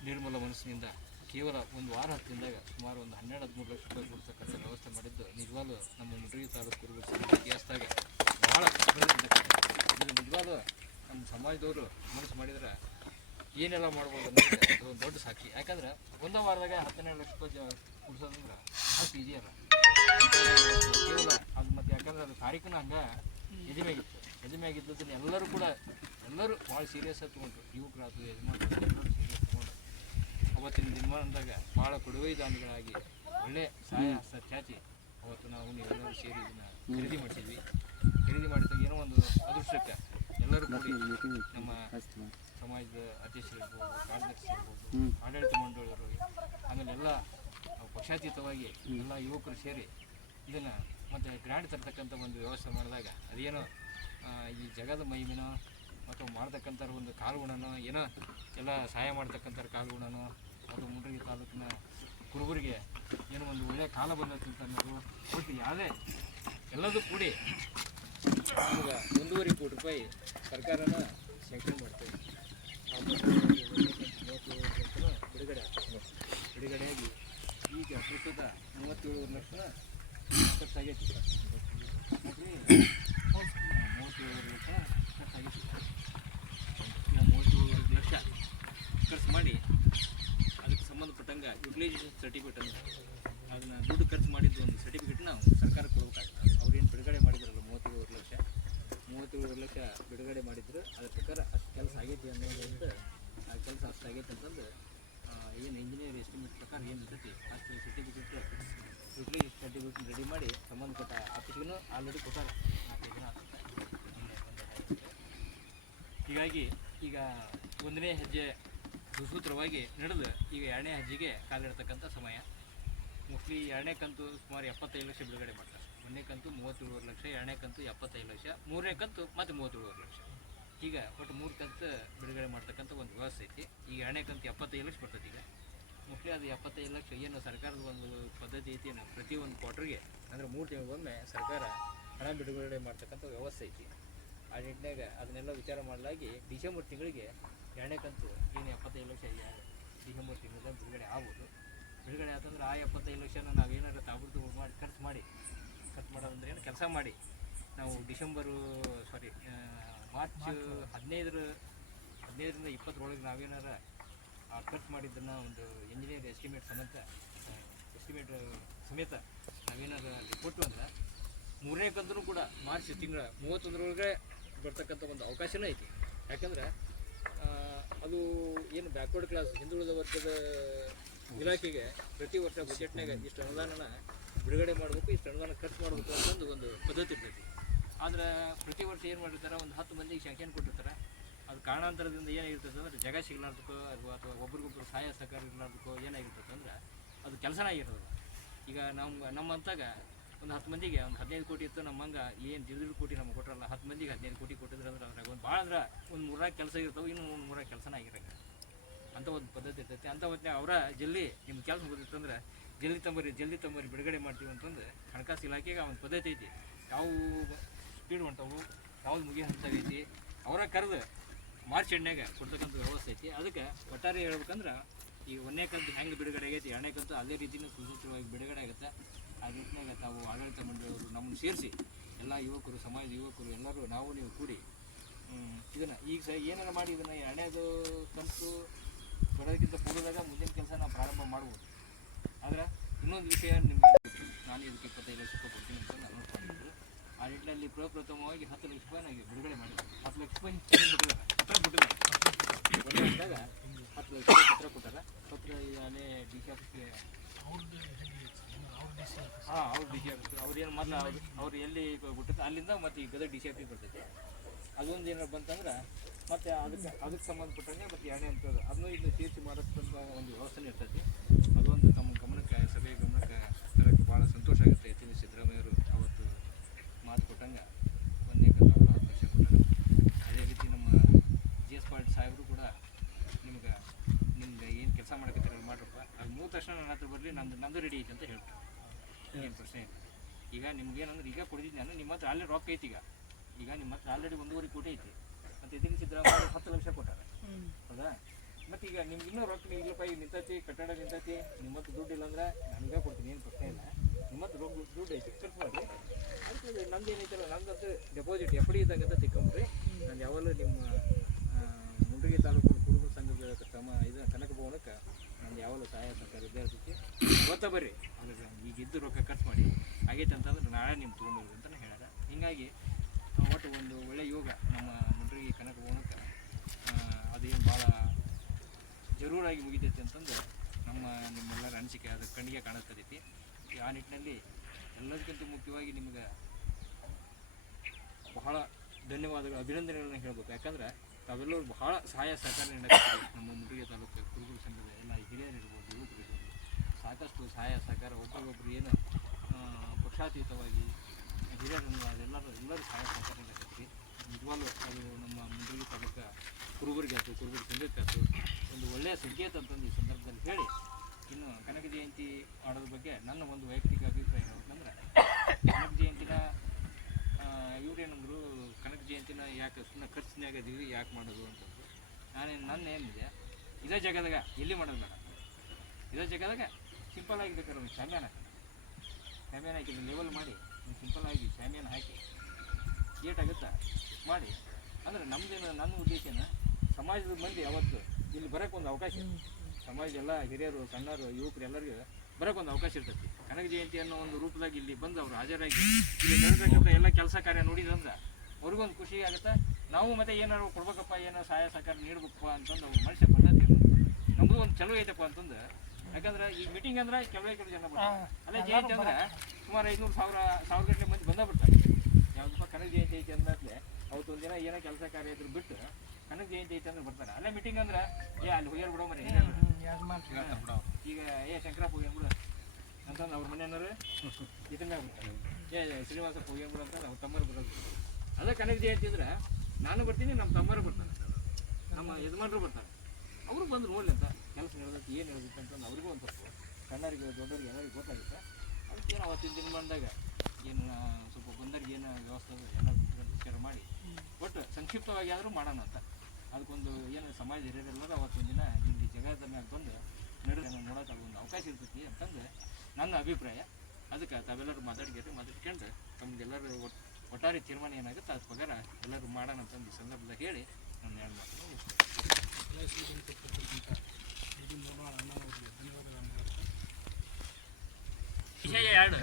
ನಿರ್ಮಲ ಮನಸ್ಸಿನಿಂದ ಕೇವಲ ಒಂದು ವಾರ ಹತ್ತು ದಿನದಾಗ ಸುಮಾರು ಒಂದು ಹನ್ನೆರಡು, ಹದಿಮೂರು ಲಕ್ಷ ರೂಪಾಯಿ ಕೊಡ್ತಕ್ಕಂಥ ವ್ಯವಸ್ಥೆ ಮಾಡಿದ್ದು ನಿಜವಾಗ್ಲೂ ನಮ್ಮ ಮುಂಡ್ರಿ ತಾಲೂಕು ಇತಿಹಾಸದಾಗ ಭಾಳ ಇದು ನಿಜವಾದ ನಮ್ಮ ಸಮಾಜದವರು ಮನಸ್ಸು ಮಾಡಿದ್ರೆ ಏನೆಲ್ಲ ಮಾಡ್ಬೋದು ಅನ್ನೋದು ಒಂದು ದೊಡ್ಡ ಸಾಕ್ಷಿ. ಯಾಕಂದ್ರೆ ಒಂದೇ ವಾರದಾಗ ಹತ್ತನೇ ಲಕ್ಷ ರೂಪಾಯಿ ಕೊಡ್ಸೋದಂದ್ರೆ ಅಷ್ಟು ಈಜಿ ಅಲ್ಲ. ಕೇವಲ ಅದು ಮತ್ತು ಯಾಕಂದ್ರೆ ಅದು ತಾರೀಕನ ಹಂಗೆ ಎದಿಮೆಗಿತ್ತು ಎದಿಮೆಗಿದ್ದದನ್ನ ಎಲ್ಲರೂ ಕೂಡ ಎಲ್ಲರೂ ಭಾಳ ಸೀರಿಯಸ್ ಆಗಿ ತೊಗೊಂಡ್ರು. ಯುವಕರಾದ್ರು ಯಜಮಾನರು ಎಲ್ಲರೂ ಸೀರಿಯಸ್ ಅವತ್ತಿನ ದಿನಮಾನದಾಗ ಭಾಳ ಕೊಡುವೆ ದಾನಿಗಳಾಗಿ ಒಳ್ಳೆ ಸಹಾಯ ಹಸ್ತ ಚಾಚಿ ಅವತ್ತು ನಾವು ಎಲ್ಲರೂ ಸೇರಿ ಇದನ್ನ ಖರೀದಿ ಮಾಡಿಸಿದ್ವಿ. ಖರೀದಿ ಮಾಡಿದಾಗ ಏನೋ ಒಂದು ಅದೃಷ್ಟಕ್ಕೆ ಎಲ್ಲರೂ ಕೂಡಿ ನಮ್ಮ ಸಮಾಜದ ಅಧ್ಯಕ್ಷರಿರ್ಬೋದು ಇರ್ಬೋದು ಕಾರ್ಯದರ್ಶಿ ಇರ್ಬೋದು ಆಡಳಿತ ಮಂಡಳಿಯವರು ಆಮೇಲೆ ಎಲ್ಲ ಪಕ್ಷಾತೀತವಾಗಿ ಎಲ್ಲ ಯುವಕರು ಸೇರಿ ಇದನ್ನು ಮತ್ತು ಗ್ರ್ಯಾಂಡ್ ತರ್ತಕ್ಕಂಥ ಒಂದು ವ್ಯವಸ್ಥೆ ಮಾಡಿದಾಗ ಅದೇನೋ ಈ ಜಗದ ಮಹಿಮೆನೋ ಮತ್ತು ಮಾಡ್ತಕ್ಕಂಥ ಒಂದು ಕಾಲ್ಗುಣನೋ ಏನೋ ಎಲ್ಲ ಸಹಾಯ ಮಾಡ್ತಕ್ಕಂಥ ಕಾಲ್ಗುಣನೋ ಅದು ಮುಂಡ್ರಗಿ ತಾಲೂಕಿನ ಕುರುಬರಿಗೆ ಏನೋ ಒಂದು ಒಳ್ಳೆಯ ಕಾಲ ಬಂದೈತಿ ಅನ್ನೋದು ಒಟ್ಟು ಯಾವುದೇ ಎಲ್ಲದೂ ಕೂಡಿ ನಮ್ಗೆ ಒಂದೂವರೆ ಕೋಟಿ ರೂಪಾಯಿ ಸರ್ಕಾರನ ಸ್ಯಾಂಕ್ಷನ್ ಮಾಡ್ತೇವೆ ಮೂವತ್ತೇಳು ಬಿಡುಗಡೆ ಬಿಡುಗಡೆಯಾಗಿ ಈಗ ಪ್ರಸ್ತುತ ಮೂವತ್ತೇಳುವರೆ ಲಕ್ಷ ಖರ್ಚಾಗೈತಿ. ಮೂವತ್ತೇಳುವರೆ ಲಕ್ಷ ಖರ್ಚಾಗೈತಿ. ಈಗ ಮೂವತ್ತೇಳುವರೆ ಲಕ್ಷ ಖರ್ಚು ಮಾಡಿ ಸಂಬಂಧಪಟ್ಟಂಗೆ ಯುಟಿಲೈಸೇಷನ್ ಸರ್ಟಿಫಿಕೇಟ್ ಅಂತ ಅದನ್ನು ದುಡ್ಡು ಖರ್ಚು ಮಾಡಿದ್ದು ಒಂದು ಸರ್ಟಿಫಿಕೇಟ್ ನಾವು ಸರ್ಕಾರಕ್ಕೆ ಕೊಡಬೇಕಾಗ್ತದೆ. ಅವ್ರೇನು ಬಿಡುಗಡೆ ಮಾಡಿದ್ರಲ್ಲ ಮೂವತ್ತೇಳು ಲಕ್ಷ ಮೂವತ್ತೇಳು ಲಕ್ಷ ಬಿಡುಗಡೆ ಮಾಡಿದ್ರು, ಅದ್ರ ಪ್ರಕಾರ ಅಷ್ಟು ಕೆಲಸ ಆಗೈತಿ ಅನ್ನೋದ್ರಿಂದ, ಆ ಕೆಲಸ ಅಷ್ಟು ಆಗೈತೆ ಅಂತಂದು ಏನು ಇಂಜಿನಿಯರ್ ಎಸ್ಟಿಮೇಟ್ ಪ್ರಕಾರ ಏನು ಇರ್ತೈತಿ, ಅಷ್ಟು ಸರ್ಟಿಫಿಕೇಟ್ ಯುಟಿಲೈಸೇಷನ್ ಸರ್ಟಿಫಿಕೇಟ್ ರೆಡಿ ಮಾಡಿ ಸಂಬಂಧಪಟ್ಟ ಆಫೀಸ್ಗೂ ಆಲ್ರೆಡಿ ಕೊಟ್ಟಾರ. ಹೀಗಾಗಿ ಈಗ ಒಂದನೇ ಹೆಜ್ಜೆ ಸುಸೂತ್ರವಾಗಿ ನಡೆದು ಈಗ ಎರಡನೇ ಹಜ್ಜಿಗೆ ಕಾಲಿಡ್ತಕ್ಕಂಥ ಸಮಯ. ಮೋಸ್ಟ್ಲಿ ಎರಡನೇ ಕಂತು ಸುಮಾರು ಎಪ್ಪತ್ತೈದು ಲಕ್ಷ ಬಿಡುಗಡೆ ಮಾಡ್ತಾರೆ. ಒಂದನೇ ಕಂತು ಮೂವತ್ತೇಳುವರೆ ಲಕ್ಷ, ಎರಡನೇ ಕಂತು ಎಪ್ಪತ್ತೈದು ಲಕ್ಷ, ಮೂರನೇ ಕಂತು ಮತ್ತು ಮೂವತ್ತೇಳುವರೆ ಲಕ್ಷ. ಈಗ ಒಟ್ಟು ಮೂರು ಕಂತು ಬಿಡುಗಡೆ ಮಾಡ್ತಕ್ಕಂಥ ಒಂದು ವ್ಯವಸ್ಥೆ ಐತಿ. ಈಗ ಎರಡನೇ ಕಂತು ಎಪ್ಪತ್ತೈದು ಲಕ್ಷ ಬರ್ತೈತಿ ಈಗ. ಮೋಸ್ಟ್ಲಿ ಅದು ಎಪ್ಪತ್ತೈದು ಲಕ್ಷ ಏನು ಸರ್ಕಾರದ ಒಂದು ಪದ್ಧತಿ ಐತಿ ಏನು ಪ್ರತಿಯೊಂದು ಕ್ವಾರ್ಟರ್ಗೆ ಅಂದರೆ ಮೂರು ತಿಂಗಳಿಗೊಮ್ಮೆ ಸರ್ಕಾರ ಹಣ ಬಿಡುಗಡೆ ಮಾಡ್ತಕ್ಕಂಥ ವ್ಯವಸ್ಥೆ ಐತಿ. ಆ ನಿಟ್ಟಿನಾಗ ಅದನ್ನೆಲ್ಲ ವಿಚಾರ ಮಾಡಲಾಗಿ ಡಿಸೆಂಬರ್ ತಿಂಗಳಿಗೆ ಎರಡನೇ ಕಂತು ಏನು ಎಪ್ಪತ್ತೈದು ಲಕ್ಷ ಡಿಸೆಂಬರ್ ತಿಂಗಳಿಗೆ ಬಿಡುಗಡೆ ಆಗ್ಬೋದು. ಬಿಡುಗಡೆ ಆತಂದ್ರೆ ಆ ಎಪ್ಪತ್ತೈದು ಲಕ್ಷನ ನಾವೇನಾದ್ರು ತಾಬಿಡ್ದು ಮಾಡಿ ಖರ್ಚು ಮಾಡಿ ಖರ್ಚು ಮಾಡೋದಂದ್ರೆ ಏನು ಕೆಲಸ ಮಾಡಿ. ನಾವು ಡಿಸೆಂಬರು ಸಾರಿ ಮಾರ್ಚ್ ಹದಿನೈದರ ಹದಿನೈದರಿಂದ ಇಪ್ಪತ್ತರೊಳಗೆ ನಾವೇನಾರ ಆ ಖರ್ಚು ಮಾಡಿದ್ದನ್ನು ಒಂದು ಇಂಜಿನಿಯರ್ ಎಸ್ಟಿಮೇಟ್ ಸಮೇತ ಎಸ್ಟಿಮೇಟ್ ಸಮೇತ ನಾವೇನಾರ ರಿಪೋರ್ಟ್ ಅಂದ್ರೆ ಮೂರನೇ ಕಂತೂ ಕೂಡ ಮಾರ್ಚ್ ತಿಂಗಳ ಮೂವತ್ತೊಂದರೊಳಗೆ ಬರ್ತಕ್ಕಂಥ ಒಂದು ಅವಕಾಶನೂ ಐತಿ. ಯಾಕಂದ್ರೆ ಅದು ಏನು ಬ್ಯಾಕ್ವರ್ಡ್ ಕ್ಲಾಸ್ ಹಿಂದುಳಿದ ವರ್ಗದ ಇಲಾಖೆಗೆ ಪ್ರತಿ ವರ್ಷ ಬಜೆಟ್ನಾಗ ಇಷ್ಟು ಅನುದಾನನ ಬಿಡುಗಡೆ ಮಾಡಬೇಕು, ಇಷ್ಟು ಅನುದಾನ ಖರ್ಚು ಮಾಡಬೇಕು ಅಂತ ಒಂದು ಪದ್ಧತಿ ಇರ್ತೈತಿ. ಆದ್ರೆ ಪ್ರತಿ ವರ್ಷ ಏನು ಮಾಡಿರ್ತಾರೆ, ಒಂದು ಹತ್ತು ಮಂದಿಗೆ ಶಾಂಕ್ಷನ್ ಕೊಟ್ಟಿರ್ತಾರೆ. ಅದು ಕಾರಣಾಂತರದಿಂದ ಏನಾಗಿರ್ತದೆ ಅಂದ್ರೆ ಜಾಗ ಸಿಗ್ಲಾರ್ದಕ್ಕೋ ಅಥವಾ ಅಥವಾ ಒಬ್ರಿಗೊಬ್ರು ಸಹಾಯ ಸಹಕಾರ ಇರ್ಲಾರ್ದಕ್ಕೋ ಏನಾಗಿರ್ತದೆ ಅಂದ್ರೆ ಅದು ಕೆಲಸನೇ ಆಗಿರ್ತದೆ ಈಗ ನಮ್ಮ ನಮ್ಮಂತಾಗ ಒಂದು ಹತ್ತು ಮಂದಿಗೆ ಒಂದು ಹದಿನೈದು ಕೋಟಿ ಇತ್ತು ನಮ್ಮಂಗ ಏನು ದಿಢೀರ್ ಕೋಟಿ ನಮ್ಗೆ ಕೊಟ್ಟರಲ್ಲ ಹತ್ತು ಮಂದಿಗೆ ಹದಿನೈದು ಕೋಟಿ ಕೊಟ್ಟಿದ್ರೆ ಅಂದ್ರೆ ಅದ್ರಾಗ ಒಂದು ಭಾಳ ಅಂದ್ರೆ ಒಂದು ಮೂರಾಗ ಕೆಲಸ ಇರ್ತವೆ, ಇನ್ನೂ ಒಂದು ಮೂರಾರು ಕೆಲಸನ ಆಗಿರಂಗ. ಅಂತ ಒಂದು ಪದ್ಧತಿ ಇರ್ತೈತಿ. ಅಂತ ಮತ್ತೆ ಅವರ ಜಲ್ದಿ ನಿಮ್ಮ ಕೆಲಸ ಮುಗಿದಿತ್ತಂದ್ರೆ ಜಲ್ದಿ ತಂಬರಿ ಜಲ್ದಿ ತಂಬರಿ ಬಿಡುಗಡೆ ಮಾಡ್ತೀವಿ ಅಂತಂದು ಹಣಕಾಸು ಇಲಾಖೆಗೆ ಒಂದು ಪದ್ಧತಿ ಐತಿ. ಯಾವ ಸ್ಪೀಡ್ ಹೊಂಟವು, ಯಾವ್ದು ಮುಗಿ ಹಂತೈತಿ ಅವರ ಕರೆದು ಮಾರ್ಚ್ ಎಣ್ಣೆಗೆ ಕೊಡ್ತಕ್ಕಂಥ ವ್ಯವಸ್ಥೆ ಐತಿ. ಅದಕ್ಕೆ ಒಟ್ಟಾರೆ ಹೇಳ್ಬೇಕಂದ್ರೆ ಈ ಒಂದನೇ ಕಂತು ಹೆಂಗೆ ಬಿಡುಗಡೆ ಆಗೈತಿ ಎರಡನೇ ಕಂತು ಅದೇ ರೀತಿಯೂ ಸುಸೂತ್ರವಾಗಿ ಬಿಡುಗಡೆ ಆಗುತ್ತೆ. ಆ ನಿಟ್ಟಿನಾಗ ತಾವು ಆಡಳಿತ ಮಂಡಳಿಯವರು ನಮ್ಮನ್ನು ಸೇರಿಸಿ, ಎಲ್ಲ ಯುವಕರು ಸಮಾಜ ಯುವಕರು, ಎಲ್ಲರೂ ನಾವು, ನೀವು ಕೂಡಿ ಇದನ್ನು ಈಗ ಸಹ ಏನಾರ ಮಾಡಿ ಇದನ್ನು ಎರಡನೇದು ಕಂತು ಬರೋದಕ್ಕಿಂತ ಪೂರ್ವದಾಗ ಮುಂದಿನ ಕೆಲಸ ನಾವು ಪ್ರಾರಂಭ ಮಾಡ್ಬೋದು. ಆದರೆ ಇನ್ನೊಂದು ವಿಷಯ ನಿಮಗೆ ನಾನು ಇದಕ್ಕೆ ಇಪ್ಪತ್ತೈದು ಲಕ್ಷ ಕೊಡ್ತೀನಿ ಅಂತ ನಾನು ಆ ಪ್ರಪ್ರಥಮವಾಗಿ ಹತ್ತು ಲಕ್ಷ ರೂಪಾಯಿ ನನಗೆ ಬಿಡುಗಡೆ ಮಾಡಿದ್ರು. ಹತ್ತು ಲಕ್ಷ ರೂಪಾಯಿ ಪತ್ರ ಕೊಟ್ಟಿಲ್ಲ ಹತ್ತು ಲಕ್ಷ ರೂಪಾಯಿ ಪತ್ರ ಕೊಟ್ಟಾರ ಪತ್ರ ಡಿ ಸಿ ಆಫೀಸ್ಗೆ ಹಾಂ, ಅವ್ರು ಡಿ ಸಿ ಆಫೀಸ್ ಅವ್ರು ಏನು ಮೊದಲು ಅವ್ರು ಅವ್ರು ಎಲ್ಲಿ ಬಿಟ್ಟಿದ್ದು ಅಲ್ಲಿಂದ ಮತ್ತೆ ಈ ಗದಗ ಡಿ ಸಿ ಆಫೀಸ್ ಬರ್ತೈತೆ ಅದೊಂದು ಏನಾರು ಬಂತಂದ್ರೆ ಮತ್ತೆ ಅದಕ್ಕೆ ಅದಕ್ಕೆ ಸಂಬಂಧಪಟ್ಟಂಗೆ ಮತ್ತೆ ಎರಡನೇ ಅಂತ ಅದನ್ನು ಇಲ್ಲಿ ಸೇರಿಸಿ ಮಾಡಿಸ್ತಂಥ ಒಂದು ವ್ಯವಸ್ಥೆ ಇರ್ತೈತಿ ಅದೊಂದು ನಮ್ಮ ಗಮನಕ್ಕೆ ಸಭೆಯ ಗಮನಕ್ಕೆ ತರಕ್ಕೆ ಭಾಳ ಸಂತೋಷ ಆಗುತ್ತೆ ಎತ್ತಿನ ಸಿದ್ದರಾಮಯ್ಯವರು ಅವತ್ತು ಮಾತು ಕೊಟ್ಟಂಗೆ ಒಂದೇ ಕಂತ ಅವರು ಹತ್ತು ಲಕ್ಷ ಕೊಟ್ಟರು ಅದೇ ರೀತಿ ನಮ್ಮ ಜಿ ಎಸ್ ಪಾಟೀಲ್ ಸಾಹೇಬರು ಕೂಡ ನಿಮ್ಗೆ ನಿಮ್ಗೆ ಏನು ಕೆಲಸ ಮಾಡಕತ್ತೀರಲ್ಲ ಮಾಡ್ರಪ್ಪ ಅದು ಮುಗಿದ ತಕ್ಷಣ ನನ್ನ ಹತ್ರ ಬರಲಿ ನಂದು ನಂದು ರೆಡಿ ಐತೆ ಅಂತ ಹೇಳ್ತಾರೆ ಈಗ ನಿಮ್ಗೆ ಏನಂದ್ರೆ, ಈಗ ಕೊಡಿದ್ದೀನಿ ನಾನು, ನಿಮ್ಮ ಹತ್ರ ಆಲ್ರೆಡಿ ರೊಕ್ಕ ಐತಿ ಈಗ. ಈಗ ನಿಮ್ಮ ಹತ್ರ ಆಲ್ರೆಡಿ ಒಂದೂವರೆ ಕೋಟಿ ಐತಿ. ಮತ್ತು ಇದೀಗ ಸಿದ್ದರಾಮಯ್ಯ ಹತ್ತು ಲಕ್ಷ ಕೊಟ್ಟಾರೆ. ಹೌದಾ? ಮತ್ತು ಈಗ ನಿಮ್ಗೆ ಇನ್ನೂ ರೊಕ್ಕ ಇಲ್ಲಪ್ಪ ಈಗ ನಿಂತೈತಿ, ಕಟ್ಟಡ ನಿಂತೈತಿ, ನಿಮ್ಮ ಹತ್ರ ದುಡ್ಡು ಇಲ್ಲ ಅಂದ್ರೆ ನನಗೆ ಕೊಡ್ತೀನಿ, ಏನು ಪ್ರಶ್ನೆ ಇಲ್ಲ. ನಿಮ್ಮ ಹತ್ರ ರೊಕ್ಕ ದುಡ್ಡು ಐತಿ, ಖರ್ಚು ಮಾಡಿ ಅದಕ್ಕೆ ನಂದು ಏನೈತಲ್ಲ ನಂದಂತೂ ಡೆಪಾಸಿಟ್ ಎಫ್ ಡಿ ಇದ್ದಂಗೆ ಅಂತ ತಿಕ್ಕೊಂಡ್ರಿ ನಾನು ಯಾವಾಗಲೂ ನಿಮ್ಮ ಮುಂಡ್ರಿಗಿ ತಾಲೂಕು ಕುರುಬ ಸಂಘದ ಕ್ರಮ, ಇದು ಕನಕ ಭವನಕ್ಕೆ ಯಾವಾಗಲೂ ಸಹಾಯ ಸಹಕಾರ ಇದ್ದೇ ಇರ್ತೈತಿ ಗೊತ್ತಾ ಬರ್ರಿ. ಅದ್ರ ಈಗ ಇದ್ದು ರೊಕ್ಕ ಖರ್ಚು ಮಾಡಿ ಆಗೈತೆ ಅಂತಂದ್ರೆ ನಾಳೆ ನಿಮ್ಮ ತೊಗೊಂಡೋಗ್ರಿ ಅಂತಲೇ ಹೇಳ್ಯಾರ. ಹೀಗಾಗಿ ಒಟ್ಟು ಒಂದು ಒಳ್ಳೆಯ ಯೋಗ ನಮ್ಮ ಮುಂಡ್ರಿಗೆ ಕನಕ ಹೋಗೋಕೆ ಅದೇನು ಭಾಳ ಜರೂರಾಗಿ ಮುಗಿತೈತಿ ಅಂತಂದು ನಮ್ಮ ನಿಮ್ಮೆಲ್ಲರ ಅನಿಸಿಕೆ ಅದು ಕಣ್ಣಿಗೆ ಕಾಣಿಸ್ತೈತಿ ಆ ನಿಟ್ಟಿನಲ್ಲಿ ಎಲ್ಲದಕ್ಕಿಂತ ಮುಖ್ಯವಾಗಿ ನಿಮ್ಗೆ ಬಹಳ ಧನ್ಯವಾದಗಳು, ಅಭಿನಂದನೆಗಳನ್ನ ಹೇಳ್ಬೇಕು. ಯಾಕಂದ್ರೆ ತಾವೆಲ್ಲರೂ ಬಹಳ ಸಹಾಯ ಸಹಕಾರ ನಮ್ಮ ಮುಂಡಿಗೆ ತಾಲೂಕು ಕುರುಗುರು ಸಂಘದ ಎಲ್ಲ ಹಿರಿಯರು ಇರ್ಬೋದು ಯುವಕರು ಇರ್ಬೋದು ಸಾಕಷ್ಟು ಸಹಾಯ ಸಹಕಾರ ಒಬ್ಬರಿಗೊಬ್ಬರು ಏನು ಪಕ್ಷಾತೀತವಾಗಿ ಹಿರಿಯರನ್ನು ಅದೆಲ್ಲರೂ ಎಲ್ಲರೂ ಸಹಾಯ ಸಹಕಾರ ನೀಡಕತ್ತೀರಿ ನಿಜವಾಗ್ಲೂ ಅದು ನಮ್ಮ ಮುಂಡಿಗೆ ತಾಲೂಕು ಕುರುಬರಿಗೆ ಆಯಿತು ಕುರುಬರಿಗೆ ಸಂಘಕ್ಕೆ ಆಯ್ತು ಒಂದು ಒಳ್ಳೆಯ ಸಂಕೇತ ಅಂತಂದು ಈ ಸಂದರ್ಭದಲ್ಲಿ ಹೇಳಿ, ಇನ್ನು ಕನಕ ಜಯಂತಿ ಮಾಡೋದ್ರ ಬಗ್ಗೆ ನನ್ನ ಒಂದು ವೈಯಕ್ತಿಕ ಅಭಿಪ್ರಾಯ ಹೇಳ್ಬೇಕಂದ್ರೆ ಕನಕ ಜಯಂತಿನ ಇವ್ರೇನಂದ್ರು ಕನಕ ಜಯಂತಿನ ಯಾಕೆ ಸುಮ್ಮನೆ ಖರ್ಚಿನಾಗ ಇದೀವಿ, ಯಾಕೆ ಮಾಡೋದು ಅಂತಂದು ನಾನೇನು ನನ್ನ ಏನಿದೆ ಇದೇ ಜಾಗದಾಗ ಎಲ್ಲಿ ಮಾಡೋದು ಬೇಡ. ಇದೇ ಜಾಗದಾಗ ಸಿಂಪಲ್ ಆಗಿ ಬೇಕಾದ್ರೆ ಒಂದು ಶಾಮ್ಯಾನ ಶಾಮ್ಯಾನ ಹಾಕಿ. ಲೆವೆಲ್ ಮಾಡಿ ಸಿಂಪಲ್ ಆಗಿ ಶಾಮ್ಯಾನ ಹಾಕಿ. ಏಟಾಗುತ್ತಾ ಮಾಡಿ. ಅಂದ್ರೆ ನಮ್ಮದೇನು ನನ್ನ ಉದ್ದೇಶನ ಸಮಾಜದ ಮಂದಿ ಅವತ್ತು ಇಲ್ಲಿ ಬರೋಕ್ಕೆ ಒಂದು ಅವಕಾಶ ಸಮಾಜ ಎಲ್ಲ ಹಿರಿಯರು, ಸಣ್ಣರು, ಯುವಕರು ಎಲ್ಲರಿಗೂ ಬರೋಕ್ಕೆ ಒಂದು ಅವಕಾಶ ಇರ್ತೈತಿ. ಕನಕ ಜಯಂತಿ ಅನ್ನೋ ಒಂದು ರೂಪದಾಗ ಇಲ್ಲಿ ಬಂದು ಅವರು ಹಾಜರಾಗಿ ಇಲ್ಲಿ ಎಲ್ಲ ಕೆಲಸ ಕಾರ್ಯ ನೋಡಿದಂದ್ರೆ ಅವ್ರಿಗೊಂದು ಖುಷಿ ಆಗುತ್ತೆ? ನಾವು ಮತ್ತೆ ಏನಾರು ಕೊಡ್ಬೇಕಪ್ಪ ಏನೋ ಸಹಾಯ ಸಹಕಾರ ನೀಡ್ಬೇಕಪ್ಪ ಅಂತಂದು ಅವ್ರ ಮನುಷ್ಯ ಪದ್ಧತಿ ನಮ್ಮದು ಒಂದು ಚಲೋ ಐತಪ್ಪ ಅಂತಂದು ಯಾಕಂದ್ರೆ ಈ ಮೀಟಿಂಗ್ ಅಂದ್ರೆ ಕೆಲವೇ ಕೆಲವು ಜನ ಬರ್ತಾರೆ. ಅಲ್ಲೇ ಜಯಂತಿ ಅಂದ್ರೆ ಸುಮಾರು ಐನೂರು ಸಾವಿರ ಸಾವಿರ ಗಂಟೆ ಮಂದಿ ಬಂದ ಬಿಡ್ತಾರೆ ಯಾವ್ದಪ್ಪ ಕನಕ ಜಯಂತಿ ಐತಿ ಅಂದ್ರೆ ಅವತ್ತು ಒಂದಿನ ಏನೋ ಕೆಲಸ ಕಾರ್ಯ ಇದ್ರು ಬಿಟ್ಟು ಕನಕ ಜಯಂತಿ ಐತಿ ಅಂದ್ರೆ ಬರ್ತಾರೆ. ಅಲ್ಲೇ ಮೀಟಿಂಗ್ ಅಂದ್ರೆ ಏ ಅಲ್ಲಿ ಹೋಗ್ಯಾರ ಬಿಡೋ ಮರಿ ಈಗ ಏ ಶಂಕರಪ್ಪ ಹೋಗ್ಯಾನ್ ಬಿಡ. ಅಂತಂದ್ರೆ ಅವ್ರ ಮನೆಯವರು ಇದನ್ನ ಬಿಡ್ತಾರೆ ಏ ಶ್ರೀನಿವಾಸಪ್ಪ ಹೋಗ್ಯಾನ್ ಬಿಡ ಅಂತ ಅವ್ರ ತಮ್ಮರು ಬರೋದು. ಅದೇ ಕನಕ ಜಯಂತಿ ಅಂದ್ರೆ ನಾನು ಬರ್ತೀನಿ ನಮ್ಮ ತಮ್ಮರು ಬರ್ತಾರೆ. ನಮ್ಮ ಯಜಮಾನರು ಬರ್ತಾರೆ. ಅವರು ಬಂದ್ರು ನೋಡ್ಲಿ ಅಂತ. ಕೆಲಸ ನಡೆದೈತಿ ಏನು ನಡೆದಿತ್ತು ಅಂತಂದು ಅವ್ರಿಗೂ ಒಂದು ಸ್ವಲ್ಪ ಸಣ್ಣರಿಗೆ ದೊಡ್ಡವ್ರಿಗೆ ಎಲ್ಲರಿಗೂ ಗೊತ್ತಾಗುತ್ತೆ. ಅದಕ್ಕೆ ಏನು ಅವತ್ತಿನ ದಿನ ಬಂದಾಗ ಏನು ಸ್ವಲ್ಪ ಬಂದರಿಗೆ ಏನು ವ್ಯವಸ್ಥೆ ಎಲ್ಲ ವಿಚಾರ ಮಾಡಿ. ಬಟ್ ಸಂಕ್ಷಿಪ್ತವಾಗಿ ಆದರೂ ಮಾಡೋಣ ಅಂತ. ಅದಕ್ಕೊಂದು ಏನು ಸಮಾಜ ಹಿರಿಯರೆಲ್ಲರೂ ಅವತ್ತೊಂದು ದಿನ ಇಲ್ಲಿ ಜಗದ ಮ್ಯಾಗ ಬಂದು ನಡೆದ ನೋಡೋಕೆ ಒಂದು ಅವಕಾಶ ಇರ್ತೈತಿ ಅಂತಂದು ನನ್ನ ಅಭಿಪ್ರಾಯ. ಅದಕ್ಕೆ ತಾವೆಲ್ಲರೂ ಮಾತಾಡ್ಕೇರಿ, ಮಾತಾಡ್ಕೊಂಡು ತಮ್ಗೆಲ್ಲರೂ ಒಟ್ಟು ಒಟ್ಟಾರೆ ತೀರ್ಮಾನ ಏನಾಗುತ್ತೆ ಅದ್ರ ಪ್ರಕಾರ ಎಲ್ಲರೂ ಮಾಡೋಣ ಅಂತಂದು ಈ ಸಂದರ್ಭದಾಗ ಹೇಳಿ ನಾನು ಎರಡು. ವಿಷಯ ಎರಡು.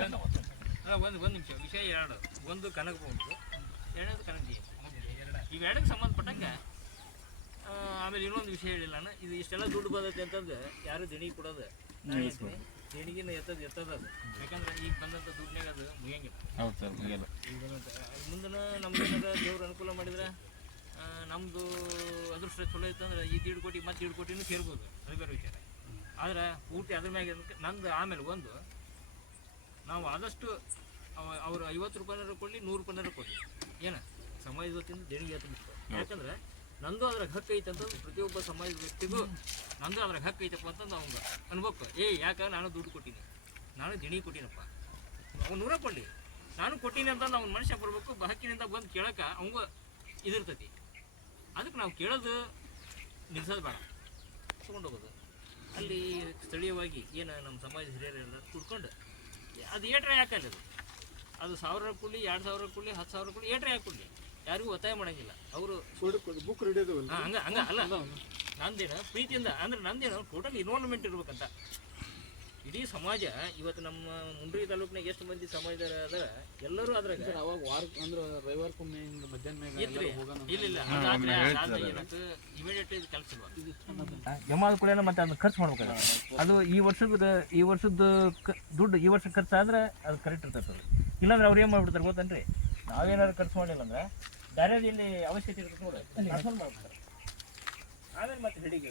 ಒಂದು ಒಂದು ನಿಮಿಷ. ವಿಷಯ ಎರಡು. ಒಂದು ಕನಕ ಬಂತು ಎರಡನೇದು ಕನಕ ಇವು ಇವೆರಡಕ್ಕೆ ಸಂಬಂಧಪಟ್ಟಂಗೆ ಆಮೇಲೆ ಇನ್ನೊಂದು ವಿಷಯ ಹೇಳಿಲ್ಲ ನಾನು. ಇದು ಇಷ್ಟೆಲ್ಲ ದುಡ್ಡು ಬಂದೈತೆ ಅಂತಂದು ಯಾರು ದೇಣಿಗೆ ಕೊಡೋದು? ದೇಣಿಗೆನ ಎತ್ತದ ಎತ್ತದ ಅದು. ಯಾಕಂದ್ರೆ ಈಗ ಬಂದಂಥ ದುಡ್ಡಿನಾಗ ಅದು ಮುಗಿಯಂಗಿಲ್ಲ. ಈಗ ಮುಂದಿನ ನಮ್ದು ದೇವ್ರ ದೇವ್ರು ಅನುಕೂಲ ಮಾಡಿದ್ರೆ? ಆ, ನಮ್ದು ಅದೃಷ್ಟ ಚಲೋ ಇತ್ತು ಅಂದ್ರೆ ಈ ದೀಡ್ ಕೋಟಿ ಮತ್ತೆ ದೀಡ್ ಕೋಟಿನೂ ಸೇರ್ಬೋದು. ಅದು ಬೇರೆ ವಿಚಾರ. ಆದ್ರೆ ಪೂರ್ತಿ ಅದ್ರ ಮ್ಯಾಗೆ ನಂದು ಆಮೇಲೆ ಒಂದು ನಾವು ಆದಷ್ಟು ಅವರು ಐವತ್ತು ರೂಪಾಯಿನಾರು ಕೊಡಲಿ ನೂರು ರೂಪಾಯಿನಾರು ಕೊಡಲಿ. ಏನ? ಸಮಾಜದ ವತಿಯಿಂದ ದೇಣಿಗೆ ಎತ್ತಬೇಕು ಯಾಕಂದ್ರೆ ನಂದು ಅದ್ರಾಗ ಹಕ್ಕು ಐತೆ ಅಂತಂದು ಪ್ರತಿಯೊಬ್ಬ ಸಮಾಜದ ವ್ಯಕ್ತಿಗೂ ನಂದು ಅದ್ರಾಗ ಹಕ್ಕು ಐತಪ್ಪ ಅಂತಂದು ಅವ್ನು ಅನ್ಬೇಕು. ಏ ಯಾಕೆ? ನಾನು ದುಡ್ಡು ಕೊಟ್ಟಿನಿ. ನಾನು ದೇಣಿಗೆ ಕೊಟ್ಟಿನಪ್ಪ. ಅವ್ನು ನೂರ ಕೊಡಲಿ. ನಾನು ಕೊಟ್ಟಿನಿ ಅಂತಂದು ಅವ್ನ ಮನುಷ್ಯ ಬರ್ಬೇಕು ಹಕ್ಕಿನಿಂದ ಬಂದು ಕೇಳಕ್ಕೆ ಅವಂಗ ಇದಿರ್ತೈತಿ. ಅದಕ್ಕೆ ನಾವು ಕೇಳೋದು ನಿಲ್ಸೋದು ಬೇಡ. ತೊಗೊಂಡು ಹೋಗೋದು. ಅಲ್ಲಿ ಸ್ಥಳೀಯವಾಗಿ ಏನು ನಮ್ಮ ಸಮಾಜ ಹಿರಿಯರೆಲ್ಲ ಕುಡ್ಕೊಂಡು ಅದು ಏಟ್ರೆ ಯಾಕಲ್ಲ ಅದು. ಅದು ಸಾವಿರ ಕೊಡಲಿ ಎರಡು ಸಾವಿರ ಕೊಡಲಿ ಹತ್ತು ಸಾವಿರ ಕೊಡಲಿ ಏಟ್ರೆ ಯಾಕೆ ಕೊಡಲಿ ಯಾರಿಗೂ ಒತ್ತಾಯ ಮಾಡೋಂಗಿಲ್ಲ. ಅವರು ಬುಕ್ ಹಂಗೆ ಹಂಗ ಅಲ್ಲ. ನಂದೇನು ಪ್ರೀತಿಯಿಂದ ಅಂದ್ರೆ ನಂದೇನು ಟೋಟಲ್ ಇನ್ವಾಲ್ವ್ಮೆಂಟ್ ಇರ್ಬೇಕಂತ. ಇಡೀ ಸಮಾಜ ಇವತ್ತು ನಮ್ಮ ಮುಂಡ್ರಿ ತಾಲೂಕಿನಾಗ ಎಷ್ಟು ಮಂದಿ ಸಮಾಜದರ ಅದಾರ ಎಲ್ಲರೂ ಅದ್ರಾಗ ಅವಾಗ ವಾರ ಅಂದ್ರೆ ರವಿವಾರಕ್ಕೊಮ್ಮೆ ಹಿಂಗೆ ಮಧ್ಯಾಹ್ನ ಇಲ್ಲ ಇಮಿಡಿಯೇಟ್ ಕೆಲಸ ಕೂಡ ಮತ್ತೆ ಅದನ್ನ ಖರ್ಚು ಮಾಡ್ಬೇಕಾಗುತ್ತೆ. ಅದು ಈ ವರ್ಷದ ಈ ವರ್ಷದ ಕ- ದುಡ್ಡು ಈ ವರ್ಷ ಖರ್ಚಾದ್ರೆ ಅದು ಕರೆಕ್ಟ್ ಇರ್ತದೆ ಅದು ಇಲ್ಲಾಂದ್ರೆ ಅವ್ರು ಏನು ಮಾಡ್ಬಿಡ್ತಾರೆ ಗೊತ್ತೇನ್ರಿ? ನಾವೇನಾದ್ರು ಖರ್ಚು ಮಾಡಿಲ್ಲ ಅಂದ್ರೆ ಬೇರೆ ಇಲ್ಲಿ ಅವಶ್ಯಕತೆ ಇರ್ತದೆ ನೋಡಿ. ಮಾಡ್ಬಿಡ್ತಾರೆ. ಆಮೇಲೆ ಮತ್ತೆ ಹಿಡಿಗೆ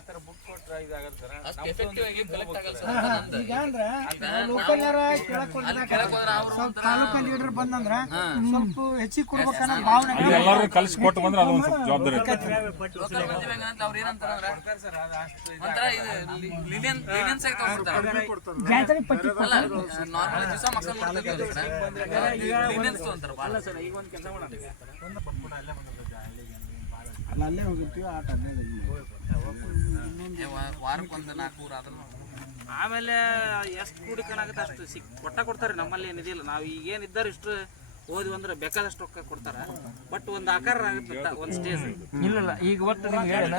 ಥರ ಬುಕ್ ಕೊಟ್ರ ಇದಾಗಲ್ಲ ಸರ್. ಅಷ್ಟು ಎಫೆಕ್ಟಿವ್ ಆಗಿ ಕಲೆಕ್ಟ್ ಆಗಲ್ಲ ಸರ್. ನಂದು. ಈಗ ಅಂದ್ರೆ ಲೋಕಲ್ ಯಾರ ಕೇಳಕ್ ಸ್ವಲ್ಪ ತಾಲೂಕು ಲೀಡರ್ ಬಂದಂದ್ರ ಸ್ವಲ್ಪ ಹೆಚ್ಚಿಗೆ ಕೊಡ್ಬೇಕನ್ನೋ ಭಾವನೆ ಎಲ್ಲರೂ ಕಲಿಸಿ ಕೊಟ್ಟು ಬಂದ್ರೆ ಅದು ಒಂದು ಸ್ವಲ್ಪ ಜವಾಬ್ದಾರಿ ಇರ್ತದೆ ಲೋಕಲ್ ಮಂದಿ ಒಂಥರ ಇದು ಲಿನಿಯನ್ ಲಿನಿಯನ್ಸ್ ಆಗಿ ತಗೊಂಡ್ಬಿಡ್ತಾರೆ ಜಾತ್ರೆ ಪಟ್ಟಿ ಅಲ್ಲ ನಾರ್ಮಲ್ ದಿವಸ ಮಕ್ಕಳು ಮಾಡ್ತಾರೆ ಲಿನಿಯನ್ಸ್ ಅಂತಾರೆ ಭಾಳ ಸರ್ ಈಗ ಒಂದು ಕೆಲಸ ಮಾಡೋಣ. ಅಲ್ಲ ಅಲ್ಲೇ ಹೋಗಿರ್ತೀವಿ ವಾರಕ್ಕೊಂದು ಆದ್ರೂ ಆಮೇಲೆ ಎಷ್ಟು ಕೂಡಿಕಣಾಗತ್ತೆ ಅಷ್ಟು ಸಿಕ್ ಕೊಟ್ಟ ಕೊಡ್ತಾರೆ ನಮ್ಮಲ್ಲಿ ಏನಿದಿಲ್ಲ. ನಾವು ಈಗೇನು ಇದ್ದಾರೆ ಇಷ್ಟು ಓದಿ ಅಂದ್ರೆ ಬೇಕಾದಷ್ಟು ರೊಕ್ಕ ಕೊಡ್ತಾರ. ಬಟ್ ಒಂದು ಆಕಾರ ಆಗುತ್ತೆ ಒಂದು ಸ್ಟೇಜ್ ಇಲ್ಲ ಈಗ ಒಟ್ಟು ನಿಮ್ಗೆ ಹೇಳ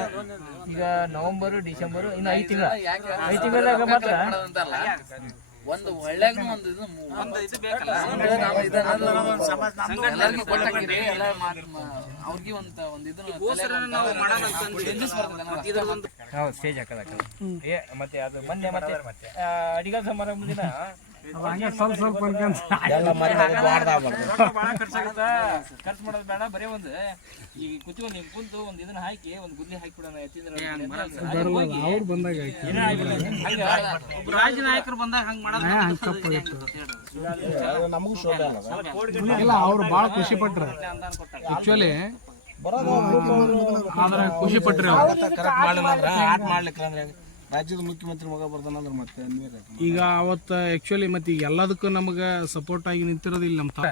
ಈಗ ನವೆಂಬರ್ ಡಿಸೆಂಬರ್ ಇನ್ನು ಐದು ತಿಂಗಳ. ಐದು ತಿಂಗಳಾಗ ಮಾತ್ರ? ಒಂದು ಒಳ್ಳೆಗೂ ಒಂದು ಇದು ಒಂದು ಇದು ಬೇಕಲ್ಲ? ಅವ್ರಿಗೆ ಒಂದು ಒಂದು ಇದನ್ನ ನಾವು ಮಾಡೋಣ ಬರ್ತದೆ ಹೌದು ಸ್ಟೇಜ್ ಹಾಕೋದಾಗಲ್ಲ ಏ ಮತ್ತೆ ಅದು ಮೊನ್ನೆ ಮತ್ತೆ ಆ, ಅಡಿಗೆ ಸಮಾರಂಭ ದಿನ ಸ್ವಲ್ಪ ಸ್ವಲ್ಪ ಅನ್ಕೊಂತ ರೊಕ್ಕ ಭಾಳ ಖರ್ಚಾಗುತ್ತಾ. ಖರ್ಚು ಮಾಡೋದು ಬೇಡ ಬರೀ ಒಂದು ಈ ಕುತ್ಕೊಂಡು ಒಂದು ಕುಂತು ಒಂದು ಇದನ್ನ ಹಾಕಿ ಒಂದು ಗುದ್ಲಿ ಹಾಕಿ ಬಿಡೋಣ ಎತ್ತಿದ್ರೆ ಅವ್ರು ಬಂದಾಗ ಒಬ್ಬ ರಾಜ ನಾಯಕರು ಬಂದಾಗ ಹಂಗೆ ಮಾಡೋದು ನಮಗೂ ಶೋಭೆ ಇಲ್ಲ ಅವ್ರು ಭಾಳ ಖುಷಿ ಪಟ್ರ. ಆಕ್ಚುಲಿ ಆದ್ರೆ ಖುಷಿ ಪಟ್ರಿ ಆಟ ಮಾಡ್ಲಿಕ್ಕೆ ಅಂದ್ರೆ ರಾಜ್ಯದ ಮುಖ್ಯಮಂತ್ರಿ ಮಗ ಬರ್ತಾನಂದ್ರೆ ಮತ್ತೆ ಈಗ ಅವತ್ತು ಆಕ್ಚುಲಿ ಮತ್ತೆ ಈಗ ಎಲ್ಲದಕ್ಕೂ ನಮಗೆ ಸಪೋರ್ಟ್ ಆಗಿ ನಿಂತಿರೋದಿಲ್ಲ ಇಲ್ಲಿ ನಮ್ಮ ತರ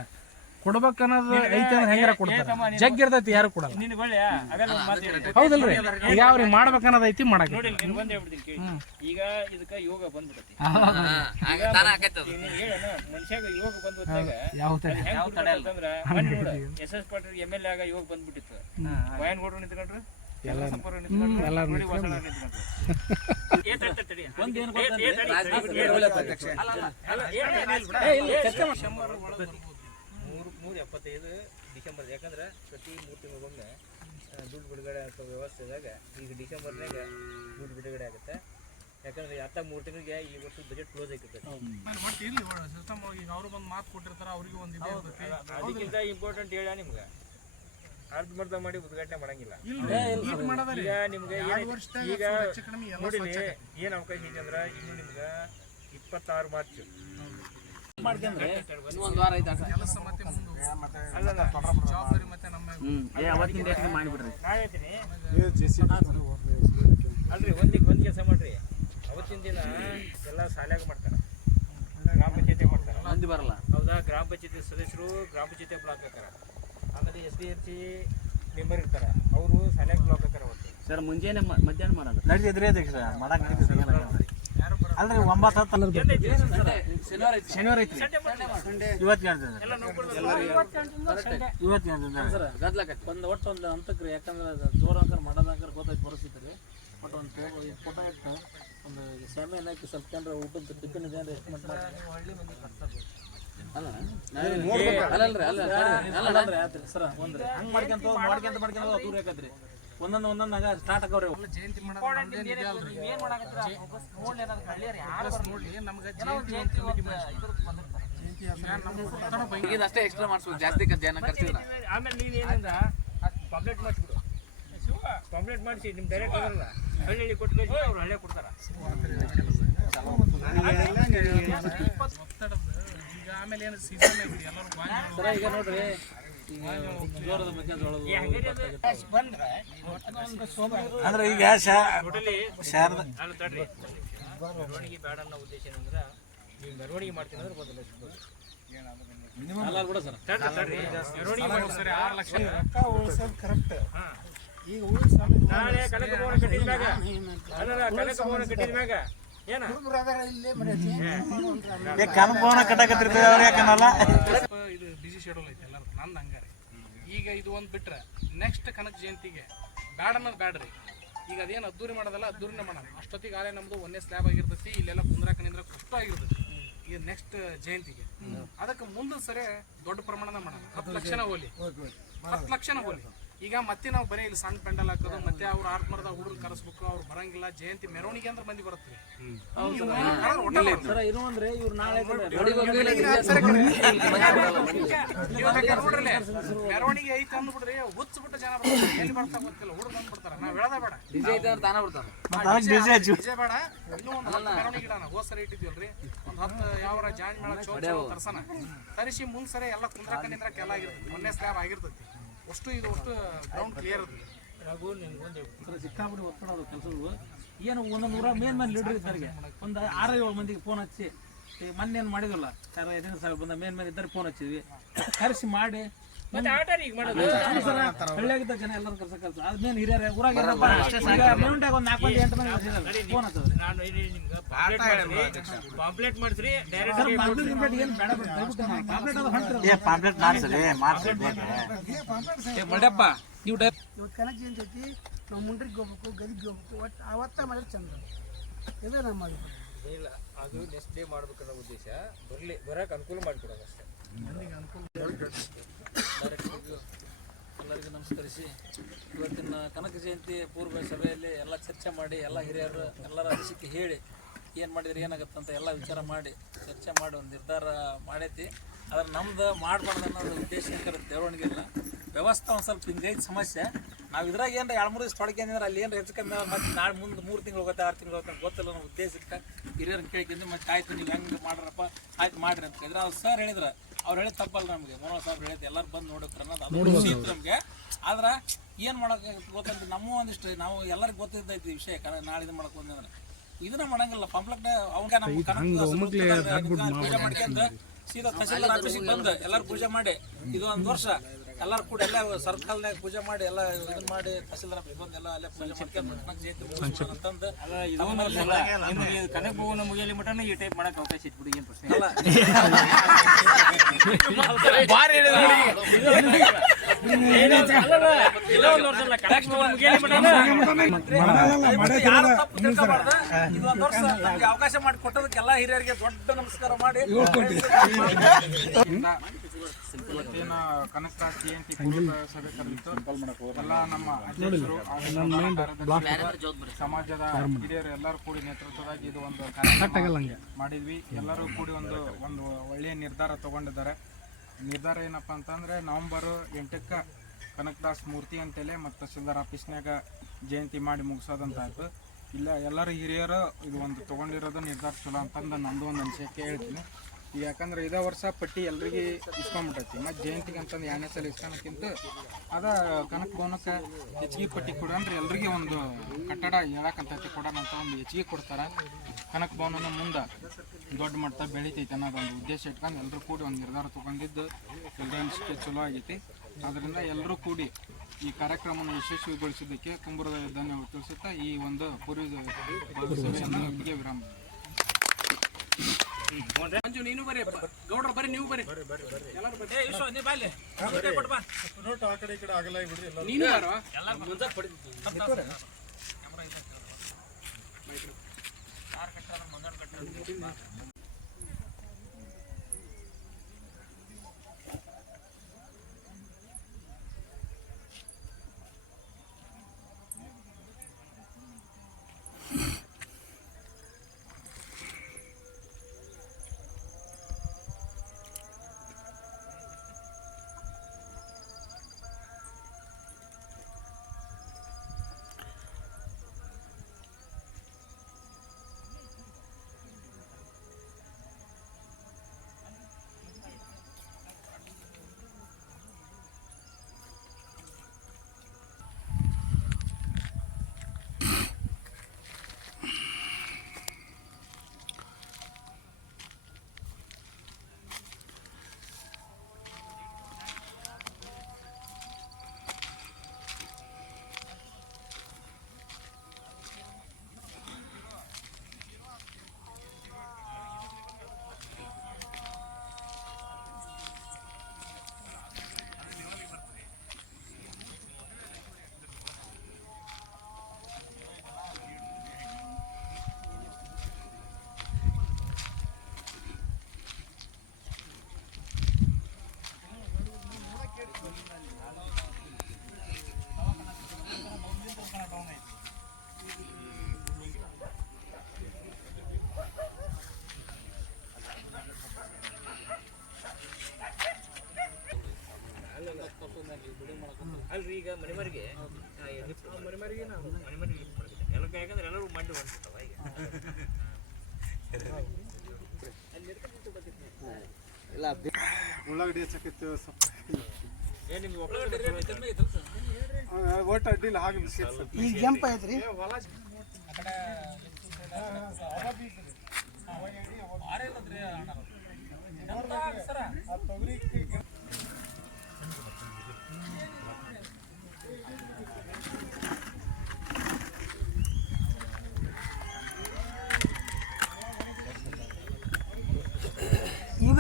ಕೊಡ್ಬೇಕನ್ನೋದು ಐತೆ ಅಂದ್ರೆ ಹೆಂಗಾರ ಕೊಡ್ತಾರೆ? ಜಗ್ ಇರ್ತೈತಿ ಯಾರು ಕೊಡಲ್ಲ. ಹೌದಲ್ರಿ? ಈಗ ಅವ್ರಿಗೆ ಮಾಡ್ಬೇಕನ್ನೋದು ಐತಿ ಮಾಡಕ್ ನೋಡಿ ನೀನು ಬಂದು ಹೇಳ್ಬಿಡ್ತೀನಿ ಕೇಳಿ. ಈಗ ಇದಕ್ಕೆ ಯೋಗ ಬಂದ್ಬಿಡತಿ ಮನುಷ್ಯಾಗ ಯೋಗ ಬಂದ್ ಹೊತ್ತಾಗ ಯಾವ ತರ? ಹೆಂಗ್ ಅಂತಂದ್ರ ಮೊನ್ನೆ ನೋಡು S S Patil M L A ಆಗ ಯೋಗ ಬಂದ್ಬಿಟ್ಟಿತ್ತು. ವಯನ್ಗೌಡರು ನಿಂತ್ಕೊಂಡ್ರು? ಎಲ್ಲ ಮೂರು ಮೂರು ಎಪ್ಪತ್ತೈದು ಡಿಸೆಂಬರ್ ಯಾಕಂದ್ರೆ ಪ್ರತಿ ಮೂರು ತಿಂಗಳಿಗೊಮ್ಮೆ ದುಡ್ಡು ಬಿಡುಗಡೆ ಆಗೋ ವ್ಯವಸ್ಥೆದಾಗ ಈಗ ಡಿಸೆಂಬರ್ನಾಗ ದುಡ್ಡು ಬಿಡುಗಡೆ ಆಗುತ್ತೆ. ಯಾಕಂದ್ರೆ ಅತ್ತ ಮೂರು ತಿಂಗಳಿಗೆ ಈ ವರ್ಷ ಬಜೆಟ್ ಕ್ಲೋಸ್ ಆಗಿರ್ತದೆ ಬಟ್ ಇಲ್ಲಿ ಸಿಸ್ಟಮ್ ಈಗ ಅವರು ಬಂದು ಮಾತು ಕೊಟ್ಟಿರ್ತಾರೆ ಅವರಿಗೆ ಒಂದು ಇದು ಅದಕ್ಕಿಂತ ಇಂಪಾರ್ಟೆಂಟ್ ಹೇಳ ನಿಮ್ಗೆ. ಅರ್ಧಮರ್ಧ ಮಾಡಿ ಉದ್ಘಾಟನೆ ಮಾಡಂಗಿಲ್ಲ. ಈಗ ನಿಮ್ಗೆ ಈಗ ನೋಡಿ ಏನ್ ಅವಕಾಶ ಇದೆ ಅಂದ್ರೆ ಇನ್ನು ನಿಮ್ಗೆ ಇಪ್ಪತ್ತಾರು ಮಾರ್ಚ್. ಇನ್ನೂ ಒಂದು ವಾರ ಐತೆ ಕೆಲಸ ಮತ್ತೆ ಮುಂದೆ ಅಲ್ಲಲ್ಲ ಜವಾಬ್ದಾರಿ ಮತ್ತೆ ನಮ್ಮ ಅವತ್ತಿನ ಡೇಟ್ ಮಾಡಿಬಿಡ್ರಿ. ನಾ ಹೇಳ್ತೀನಿ. ಅಲ್ರಿ ಒಂದಿಗೆ ಒಂದ್ ಕೆಲಸ ಮಾಡ್ರಿ. ಅವತ್ತಿನ ದಿನ ಎಲ್ಲ ಶಾಲ್ಯಾಗ ಮಾಡ್ತಾರ. ಗ್ರಾಮ ಪಂಚಾಯತಿ ಮಾಡ್ತಾರ. ಬರಲ್ಲ. ಹೌದಾ? ಗ್ರಾಮ ಪಂಚಾಯತಿ ಸದಸ್ಯರು ಗ್ರಾಮ ಪಂಚಾಯತಿ ಬ್ಲಾಕ್ ಹಾಕಾರ ಆಮೇಲೆ S D M C member ಇರ್ತಾರೆ. ಅವರು ಶಾಲ್ಯಾಗ ಬ್ಲಾಕ್ ಹಾಕಾರ ಅವತ್ತು ಸರ್ ಮುಂಜಾನೆ ಮಧ್ಯಾಹ್ನ ಮಾಡೋದು ನಡೀತಿದ್ರಿ ಅಧ್ಯಕ್ಷ ಮಾಡಕ್ ನಡೀತಿದ್ರಿ ಅಲ್ರಿ ಒಂಬತ್ತು ಹತ್ತು ಶನಿವಾರ ಐತಿ ಶನಿವಾರ ಐತ್ರಿ. ಇವತ್ತು ಇವತ್ತು ಒಂದು ಒಟ್ಟು ಒಂದು ಅಂತಕ್ರಿ ಯಾಕಂದ್ರೆ ಜೋರ ಅಂಕರ್ ಮಾಡೋದಂಕರ್ ಗೊತ್ತಾಯ್ತು ಪರಿಸ್ಥಿತಿ ರೀ ಬಟ್ ಒಂದು ಟೇಬಲ್ ಫೋಟೋ ಇಟ್ಟು ಒಂದು ಹಾಕಿ ಸ್ವಲ್ಪ ಏನಾರ ಊಟದ ಟಿಫಿನ್ ಇದೆ ಅಂದ್ರೆ ಎಸ್ಟಿಮೇಟ್ ಮಾಡಿ ಆಕತ್ರಿ. ಒಂದೊಂದು ಒಂದೊಂದಾಗ ಸ್ಟಾರ್ಟ್ ಆಗವ್ರಿ ಜಯಂತಿ ಅಷ್ಟೇ ಎಕ್ಸ್ಟ್ರಾ ಮಾಡಿಸ್ಬೇಕು ಜಾಸ್ತಿ ಜನ ಕರ್ಸಿಲ್ಲ ಆಮೇಲೆ ನೀನು ಏನಿಂದ? ಕಂಪ್ಲೇಂಟ್ ಮಾಡಿಸ್ಬಿಡು ಕಂಪ್ಲೇಂಟ್ ಮಾಡಿಸಿ ನಿಮ್ಮ ಡೈರೆಕ್ಟ್ ಹಳ್ಳಿ ಕೊಟ್ಟು ಅವ್ರು ಹಳ್ಳಿ ಕೊಡ್ತಾರ ಒತ್ತಡದ ಈಗ ಆಮೇಲೆ ಏನು ಸೀಸನ್ ಐತಿ ಎಲ್ಲರೂ ಈಗ ನೋಡ್ರಿ ಜೋರದ ಮೆಕ್ಕೆಜೋಳದ ಅಂದ್ರೆ ಈಗ ಶಾರದ ಮೆರವಣಿಗೆ ಬೇಡ ಅನ್ನೋ ಉದ್ದೇಶ ಏನಂದ್ರೆ ನೀವು ಮೆರವಣಿಗೆ ಮಾಡ್ತೀನಿ ಅಂದ್ರೆ ಒಂದು ಲಕ್ಷ. ಕರೆಕ್ಟ್. ಈಗ ನಾಳೆ ಕನಕ ಭವನ ಕಟ್ಟಿದ ಮ್ಯಾಗ? ಅಲ್ಲ ಕನಕ ಭವನ ಕಟ್ಟಿದ ಮ್ಯಾಗ? ಏನ? ಕನಕಭವನ ಕಟ್ಟಾಕತ್ತಿರ್ತೀವಿ ಅವ್ರು ಯಾಕನ್ನಲ್ಲ? ಇದು ಬಿಸಿ ಶೆಡ್ಯೂಲ್ ಐತೆ ಎಲ್ಲರೂ ನಂದು ಹಂಗಾರೆ. ಈಗ ಇದು ಒಂದು ಬಿಟ್ರೆ ನೆಕ್ಸ್ಟ್ ಕನಕ ಜಯಂತಿಗೆ ಬ್ಯಾಡ ಅನ್ನೋದ್ ಬ್ಯಾಡ್ರಿ. ಈಗ ಅದೇನು ಅದ್ದೂರಿ ಮಾಡೋದಲ್ಲ ಅದ್ದೂರಿನೇ ಮಾಡೋಣ. ಅಷ್ಟೊತ್ತಿಗೆ ಆಲೇ ನಮ್ಮದು ಒಂದೇ ಸ್ಲ್ಯಾಬ್ ಆಗಿರ್ತೈತಿ ಇಲ್ಲೆಲ್ಲ ಕುಂದ್ರಾಕ ನಿಂದ್ರ ಕಷ್ಟ ಆಗಿರ್ತೈತಿ. ಈಗ ನೆಕ್ಸ್ಟ್ ಜಯಂತಿಗೆ. ಅದಕ್ಕೆ ಮುಂದೆ ಸರಿ ದೊಡ್ಡ ಪ್ರಮಾಣದ ಮಾಡೋಣ. ಹತ್ತು ಲಕ್ಷನ ಹೋಲಿ. ಹತ್ತು ಲಕ್ಷನ ಹೋಲಿ. ಈಗ ಮತ್ತೆ ನಾವು ಬರೀ ಇಲ್ಲಿ ಸಣ್ಣ ಪೆಂಡಲ್ ಹಾಕೋದು ಮತ್ತೆ ಅವ್ರು ಆತ್ಮರದ ಹುಡುಗರು ಕರೆಸ್ಬೇಕು ಅವ್ರು ಬರಂಗಿಲ್ಲ ಜಯಂತಿ ಮೆರವಣಿಗೆ ಅಂದ್ರೆ ಮಂದಿ ಬರುತ್ತೆ ಮೆರವಣಿಗೆ ಐತೆ ಅಂದ್ಬಿಡ್ರಿ ಹುಚ್ಚ ಬಿಟ್ಟ ಜನ ಬರ್ತಾರೆ ಎಲ್ಲಿ ಬರ್ತಾ ಗೊತ್ತಿಲ್ಲ ಹುಡುಗ ಬಂದ್ಬಿಡ್ತಾರ ನಾವ್ ಹೇಳದ ಬೇಡ ಇನ್ನೂ ಒಂದು ಹತ್ತು ಮೆರವಣಿಗೆ ಇಡೋಣ ಇಟ್ಟಿದ್ವಲ್ರಿ ಒಂದ್ ಹತ್ತು ಯಾವ ಜಾಂಜ್ ಮೇಳ ಚೌಚ ತರ್ಸನ ತರಿಸಿ ಮುಂದ್ ಸರಿ ಎಲ್ಲ ಕುಂದ್ರಕ ನಿಂದ್ರಕ ಎಲ್ಲ ಆಗಿರ್ತದೆ ಮೊನ್ನೆ ಸ್ಲ್ಯಾಬ್ ಆಗಿರ್ತೈತಿ ಅಷ್ಟು ಇದು, ಅಷ್ಟು ಗ್ರೌಂಡ್ ಕ್ಲಿಯರ್ ರಘು ನಿನ್ಗೊಂದು ಸಿಕ್ಕಾಬಿಡಿ ಒತ್ತಡ ಅದು ಕೆಲಸಗಳು ಏನು ಒಂದೊಂದು ಊರ ಮೇನ್ ಮೇನ್ ಲೀಡರ್ ಇದ್ದರಿಗೆ ಒಂದು ಆರು ಏಳು ಮಂದಿಗೆ ಫೋನ್ ಹಚ್ಚಿ. ಮೊನ್ನೆ ಏನು ಮಾಡಿದಲ್ಲ ಸರ್ ಐದನೇ ಸಾವಿರ ಬಂದ ಮೇನ್ ಮೇನ್ ಇದ್ದಾರೆ ಫೋನ್ ಹಚ್ಚಿದ್ವಿ. ಕರೆಸಿ ಮಾಡಿ. ಮತ್ತೆ ಆಟ ಈಗ ಮಾಡೋದು. ಹಳ್ಳಿಯಾಗಿದ್ದ ಜನ ಎಲ್ಲರೂ ಕರ್ಸಕ್ಕೆ ಅದ್ಮೇಲೆ ಹಿರಿಯರ ಊರಾಗ ಒಂದು ನಾಲ್ಕು ಮಂದಿ ಎಂಟು ಮಂದಿ ಫೋನ್ ನಾನು ಪಾಂಪ್ಲೆಟ್ ಮಾಡಿಸ್ರಿ. ಡೈರೆಕ್ಟ್ ಏನು ಬೇಡ ನಾವು ಪಾಂಪ್ಲೆಟ್ ಅದು ಹೊಂಟಿರೋದು. ಏ ಪಾಂಪ್ಲೆಟ್ ಮಾಡ್ಸಲಿ ಮಾಡ್ಸಿ ಮಡ್ಯಪ್ಪ ನೀವು ಡೈ ಇವತ್ತು ಕನಕ ಜಯಂತಿ ಐತಿ ನಾವು ಮುಂಡ್ರಿಗೆ ಹೋಗ್ಬೇಕು ಗದಿಗೆ ಹೋಗ್ಬೇಕು. ಒಟ್ಟು ಅವತ್ತ ಮಾಡಿದ್ರೆ ಚಂದ. ಇದೇ ನಮ್ಮ. ಇಲ್ಲ ಅದು ನೆಕ್ಸ್ಟ್ ಡೇ ಮಾಡ್ಬೇಕನ್ನೋ ಉದ್ದೇಶ. ಬರ್ಲಿ ಬರಕ್ ಅನುಕೂಲ ಮಾಡಿಕೊಡೋದು ಅಷ್ಟೇ. ಎಲ್ಲರಿಗೂ ನಮಸ್ಕರಿಸಿ. ಇವತ್ತಿನ ಕನಕ ಜಯಂತಿ ಪೂರ್ವ ಸಭೆಯಲ್ಲಿ ಎಲ್ಲ ಚರ್ಚೆ ಮಾಡಿ, ಎಲ್ಲ ಹಿರಿಯರು, ಎಲ್ಲರ ಅನಿಸಿಕೆ ಹೇಳಿ, ಏನು ಮಾಡಿದ್ರೆ, ಏನಾಗುತ್ತೆ ಅಂತ ಎಲ್ಲ ವಿಚಾರ ಮಾಡಿ, ಚರ್ಚೆ ಮಾಡಿ ಒಂದು ನಿರ್ಧಾರ ಮಾಡೈತಿ. ಆದರೆ ನಮ್ದು ಮಾಡಬಾರ್ದು ಅನ್ನೋದು ಉದ್ದೇಶ ಬೆಳವಣಿಗೆ ಇಲ್ಲ. ವ್ಯವಸ್ಥೆ ಒಂದು ಸ್ವಲ್ಪ ಹಿಂಗೈತಿ ಸಮಸ್ಯೆ. ನಾವು ಇದ್ರಾಗ ಏನಾರ ಎರಡು ಮೂರು ದಿವಸ ಅಂದ್ರೆ ಅಲ್ಲಿ ಏನು ಹೆಚ್ಚು ಕಮ್ಮಿ ಮತ್ತೆ ನಾಳೆ ಮುಂದೆ ಮೂರು ತಿಂಗಳು ಹೋಗುತ್ತೆ, ಆರು ತಿಂಗಳು ಹೋಗುತ್ತೆ ಗೊತ್ತಿಲ್ಲ ಅನ್ನೋ ಉದ್ದೇಶಕ್ಕೆ ಹಿರಿಯರನ್ನ ಕೇಳ್ಕೊಂಡು, ಮತ್ತೆ ಆಯ್ತು, ನೀವು ಹೆಂಗೆ ಮಾಡ್ರಪ್ಪ? ಆಯ್ತು, ಮಾಡ್ರಿ ಅಂತ ಕೇಳಿದ್ರೆ. ಅವ್ರು ಸರ್ ಹೇಳಿದ್ರೆ ಅವ್ರು ಹೇಳಿದ ತಪ್ಪಲ್ಲ ನಮಗೆ. ಮನೋಹರ್ ಸಾಹೇಬ್ರು ಹೇಳಿದ್ದು ಎಲ್ಲರೂ ಬಂದು ನೋಡಕ್ರ ಅನ್ನೋದು ಅದು ಖುಷಿ ಇತ್ತು ನಮಗೆ. ಆದ್ರೆ ಏನು ಮಾಡೋಕೆ ಗೊತ್ತಂತ ನಮ್ಮೂ ಒಂದಿಷ್ಟು ನಾವು ಎಲ್ಲರಿಗೂ ಗೊತ್ತಿದ್ದೈತಿ ವಿಷಯ. ಕರೆ ನಾಳೆ ಇದು ಮಾಡಕ್ಕೆ ಬಂದ್ರೆ ಇದನ್ನ ಮಾಡಂಗಿಲ್ಲ. ಪಂಪ್ಲೆಟ್ ಅವಂಗ ನಮ್ಮ ಕನಕ ಪೂಜೆ ಮಾಡ್ಕೊಂಡು ಸೀದಾ ತಹಸೀಲ್ದಾರ್ ಆಫೀಸಿಗೆ ಬಂದು ಎಲ್ಲರೂ ಪೂಜೆ ಮಾಡಿ. ಇದು ಒಂದು ವರ್ಷ. ಎಲ್ಲರೂ ಕೂಡ ಎಲ್ಲ ಸರ್ಕಲ್ನಾಗ ಪೂಜೆ ಮಾಡಿ ಎಲ್ಲ ಇದನ್ನ ಮಾಡಿ ತಹಸೀಲ್ದಾರ ಆಫೀಸ್ ಎಲ್ಲ ಅಲ್ಲೇ ಪೂಜೆ ಮಾಡ್ಕೊಂಡು ಅಂತಂದು ಕನಕ ಭವನ ಮುಗಿಯಲಿ ಮಟನ ಈ ಟೈಪ್ ಮಾಡಕ್ಕೆ ಅವಕಾಶ ಇಟ್ಬಿಡಿ ಏನು ಪ್ರಶ್ನೆ? ಅವಕಾಶ ಮಾಡಿ ಕೊಟ್ಟದಕ್ಕೆಲ್ಲ ಹಿರಿಯರಿಗೆ ದೊಡ್ಡ ನಮಸ್ಕಾರ ಮಾಡಿ. ಇವತ್ತಿನ ಕನಕ ಜಯಂತಿ ಪೂರ್ವ ಸಭೆ ಕರೆದಿತ್ತು ಎಲ್ಲ ನಮ್ಮ ಅಧ್ಯಕ್ಷರು ಹಾಗೂ ನಮ್ಮ ಕಾರ್ಯದರ್ಶಿಗಳು, ಸಮಾಜದ ಹಿರಿಯರು ಎಲ್ಲರೂ ಕೂಡಿ ನೇತೃತ್ವದಾಗಿ ಇದು ಒಂದು ಕಾರ್ಯಕ್ರಮ ಮಾಡಿದ್ವಿ. ಎಲ್ಲರೂ ಕೂಡಿ ಒಂದು ಒಂದು ಒಳ್ಳೆಯ ನಿರ್ಧಾರ ತಗೊಂಡಿದ್ದಾರೆ. ನಿರ್ಧಾರ ಏನಪ್ಪಾ ಅಂತಂದ್ರೆ ನವೆಂಬರ್ ಎಂಟಕ್ಕ ಕನಕದಾಸ್ ಮೂರ್ತಿ ಅಂತೇಳಿ ಮತ್ತೆ ತಹಸೀಲ್ದಾರ್ ಆಫೀಸ್ನಾಗ ಜಯಂತಿ ಮಾಡಿ ಮುಗಿಸೋದಂತಾಯ್ತು. ಇಲ್ಲ ಎಲ್ಲರೂ ಹಿರಿಯರು ಇದು ಒಂದು ತಗೊಂಡಿರೋದು ನಿರ್ಧಾರ ಚಲೋ ಅಂತಂದು ನಂದು ಒಂದು ಅನಿಸಿಕೆ ಹೇಳ್ತೀನಿ. ಯಾಕಂದ್ರೆ ಇದೇ ವರ್ಷ ಪಟ್ಟಿ ಎಲ್ರಿಗೆ ಇಸ್ಕೊಂಬಿಟ್ಟೈತಿ. ಮತ್ತು ಜಯಂತಿಗೆ ಅಂತಂದು ಎರಡನೇ ಸಲ ಇಸ್ಕೊಳಕ್ಕಿಂತ ಅದ ಕನಕ ಭವನಕ್ಕೆ ಹೆಚ್ಚಿಗೆ ಪಟ್ಟಿ ಕೊಡಂದ್ರೆ ಎಲ್ರಿಗೆ ಒಂದು ಕಟ್ಟಡ ಹೇಳಕ್ಕಂತೈತಿ ಕೊಡೋಣ ಅಂತ ಒಂದು ಹೆಚ್ಚಿಗೆ ಕೊಡ್ತಾರೆ. ಕನಕ ಭವನನ ಮುಂದೆ ದೊಡ್ಡ ಮಟ್ಟ ಬೆಳಿತೈತೆ ಅನ್ನೋದು ಒಂದು ಉದ್ದೇಶ ಇಟ್ಕೊಂಡು ಎಲ್ಲರೂ ಕೂಡಿ ಒಂದು ನಿರ್ಧಾರ ತಗೊಂಡಿದ್ದು ಎಲ್ಲರ ಚಲೋ ಆಗೈತಿ. ಅದರಿಂದ ಎಲ್ಲರೂ ಕೂಡಿ ಈ ಕಾರ್ಯಕ್ರಮವನ್ನು ಯಶಸ್ವಿಗೊಳಿಸಿದ್ದಕ್ಕೆ ಕುಂಬುರದ ಧನ್ಯವಾದ ತಿಳಿಸುತ್ತಾ ಈ ಒಂದು ಪೂರ್ವ ವಿರಾಮ. ಮಂಜು ನೀನು ಬರ್ರಿ ಗೌಡ್ರ ಬರ್ರಿ ನೀವು ಬರ್ರಿ ಎಲ್ಲರೂ ಬರ್ರಿ ಏ ವಿಶ್ವ ನೀ ಬಾಲ್ಯ ಕೊಟ್ಟು ಬಾ ನೀನು ಯಾರು? ಅಲ್ರಿ ಈಗ ಮನೆಮರಿಗೆ ಮನೆಮರಿಗೆ ನಾವು ಮನೆಮರಿಗೆ ಲಿಫ್ಟ್ ಮಾಡಿದ್ದೆ ಎಲ್ಲ ಯಾಕಂದ್ರೆ ಎಲ್ಲರೂ ಮಂಡಿ ಹೊಂಟಿರ್ತಾವ ಈಗ ಉಳ್ಳಾಗಡ್ಡಿ ಹಚ್ಚಕ್ಕಿತ್ತು ಸ್ವಲ್ಪ ಏನು ನಿಮ್ಗೆ ಒಳ್ಳಾಗಡ್ಡಿ ಓಟ್ ಅಡ್ಡಿಲ್ಲ ಹಾಗೆ ಬಿಸಿ ಈಗ ಜಂಪ್ ಐತ್ರಿ ಹೊಲ ಆ ಆ ತೊಗರಿ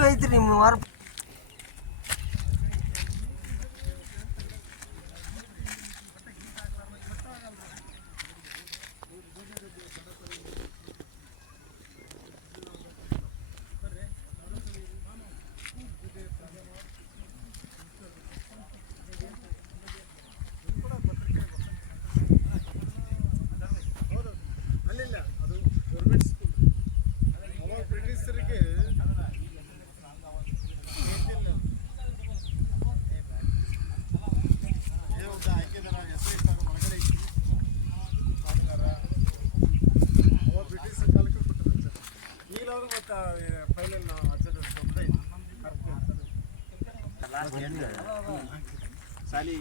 ವಾರ ಅಲ್ಲಿಲ್ಲ ಮತ್ತೆ ಫೈನಲ್ ನಾವು ಅಜ್ಜದ ಅಲ್ಲಿ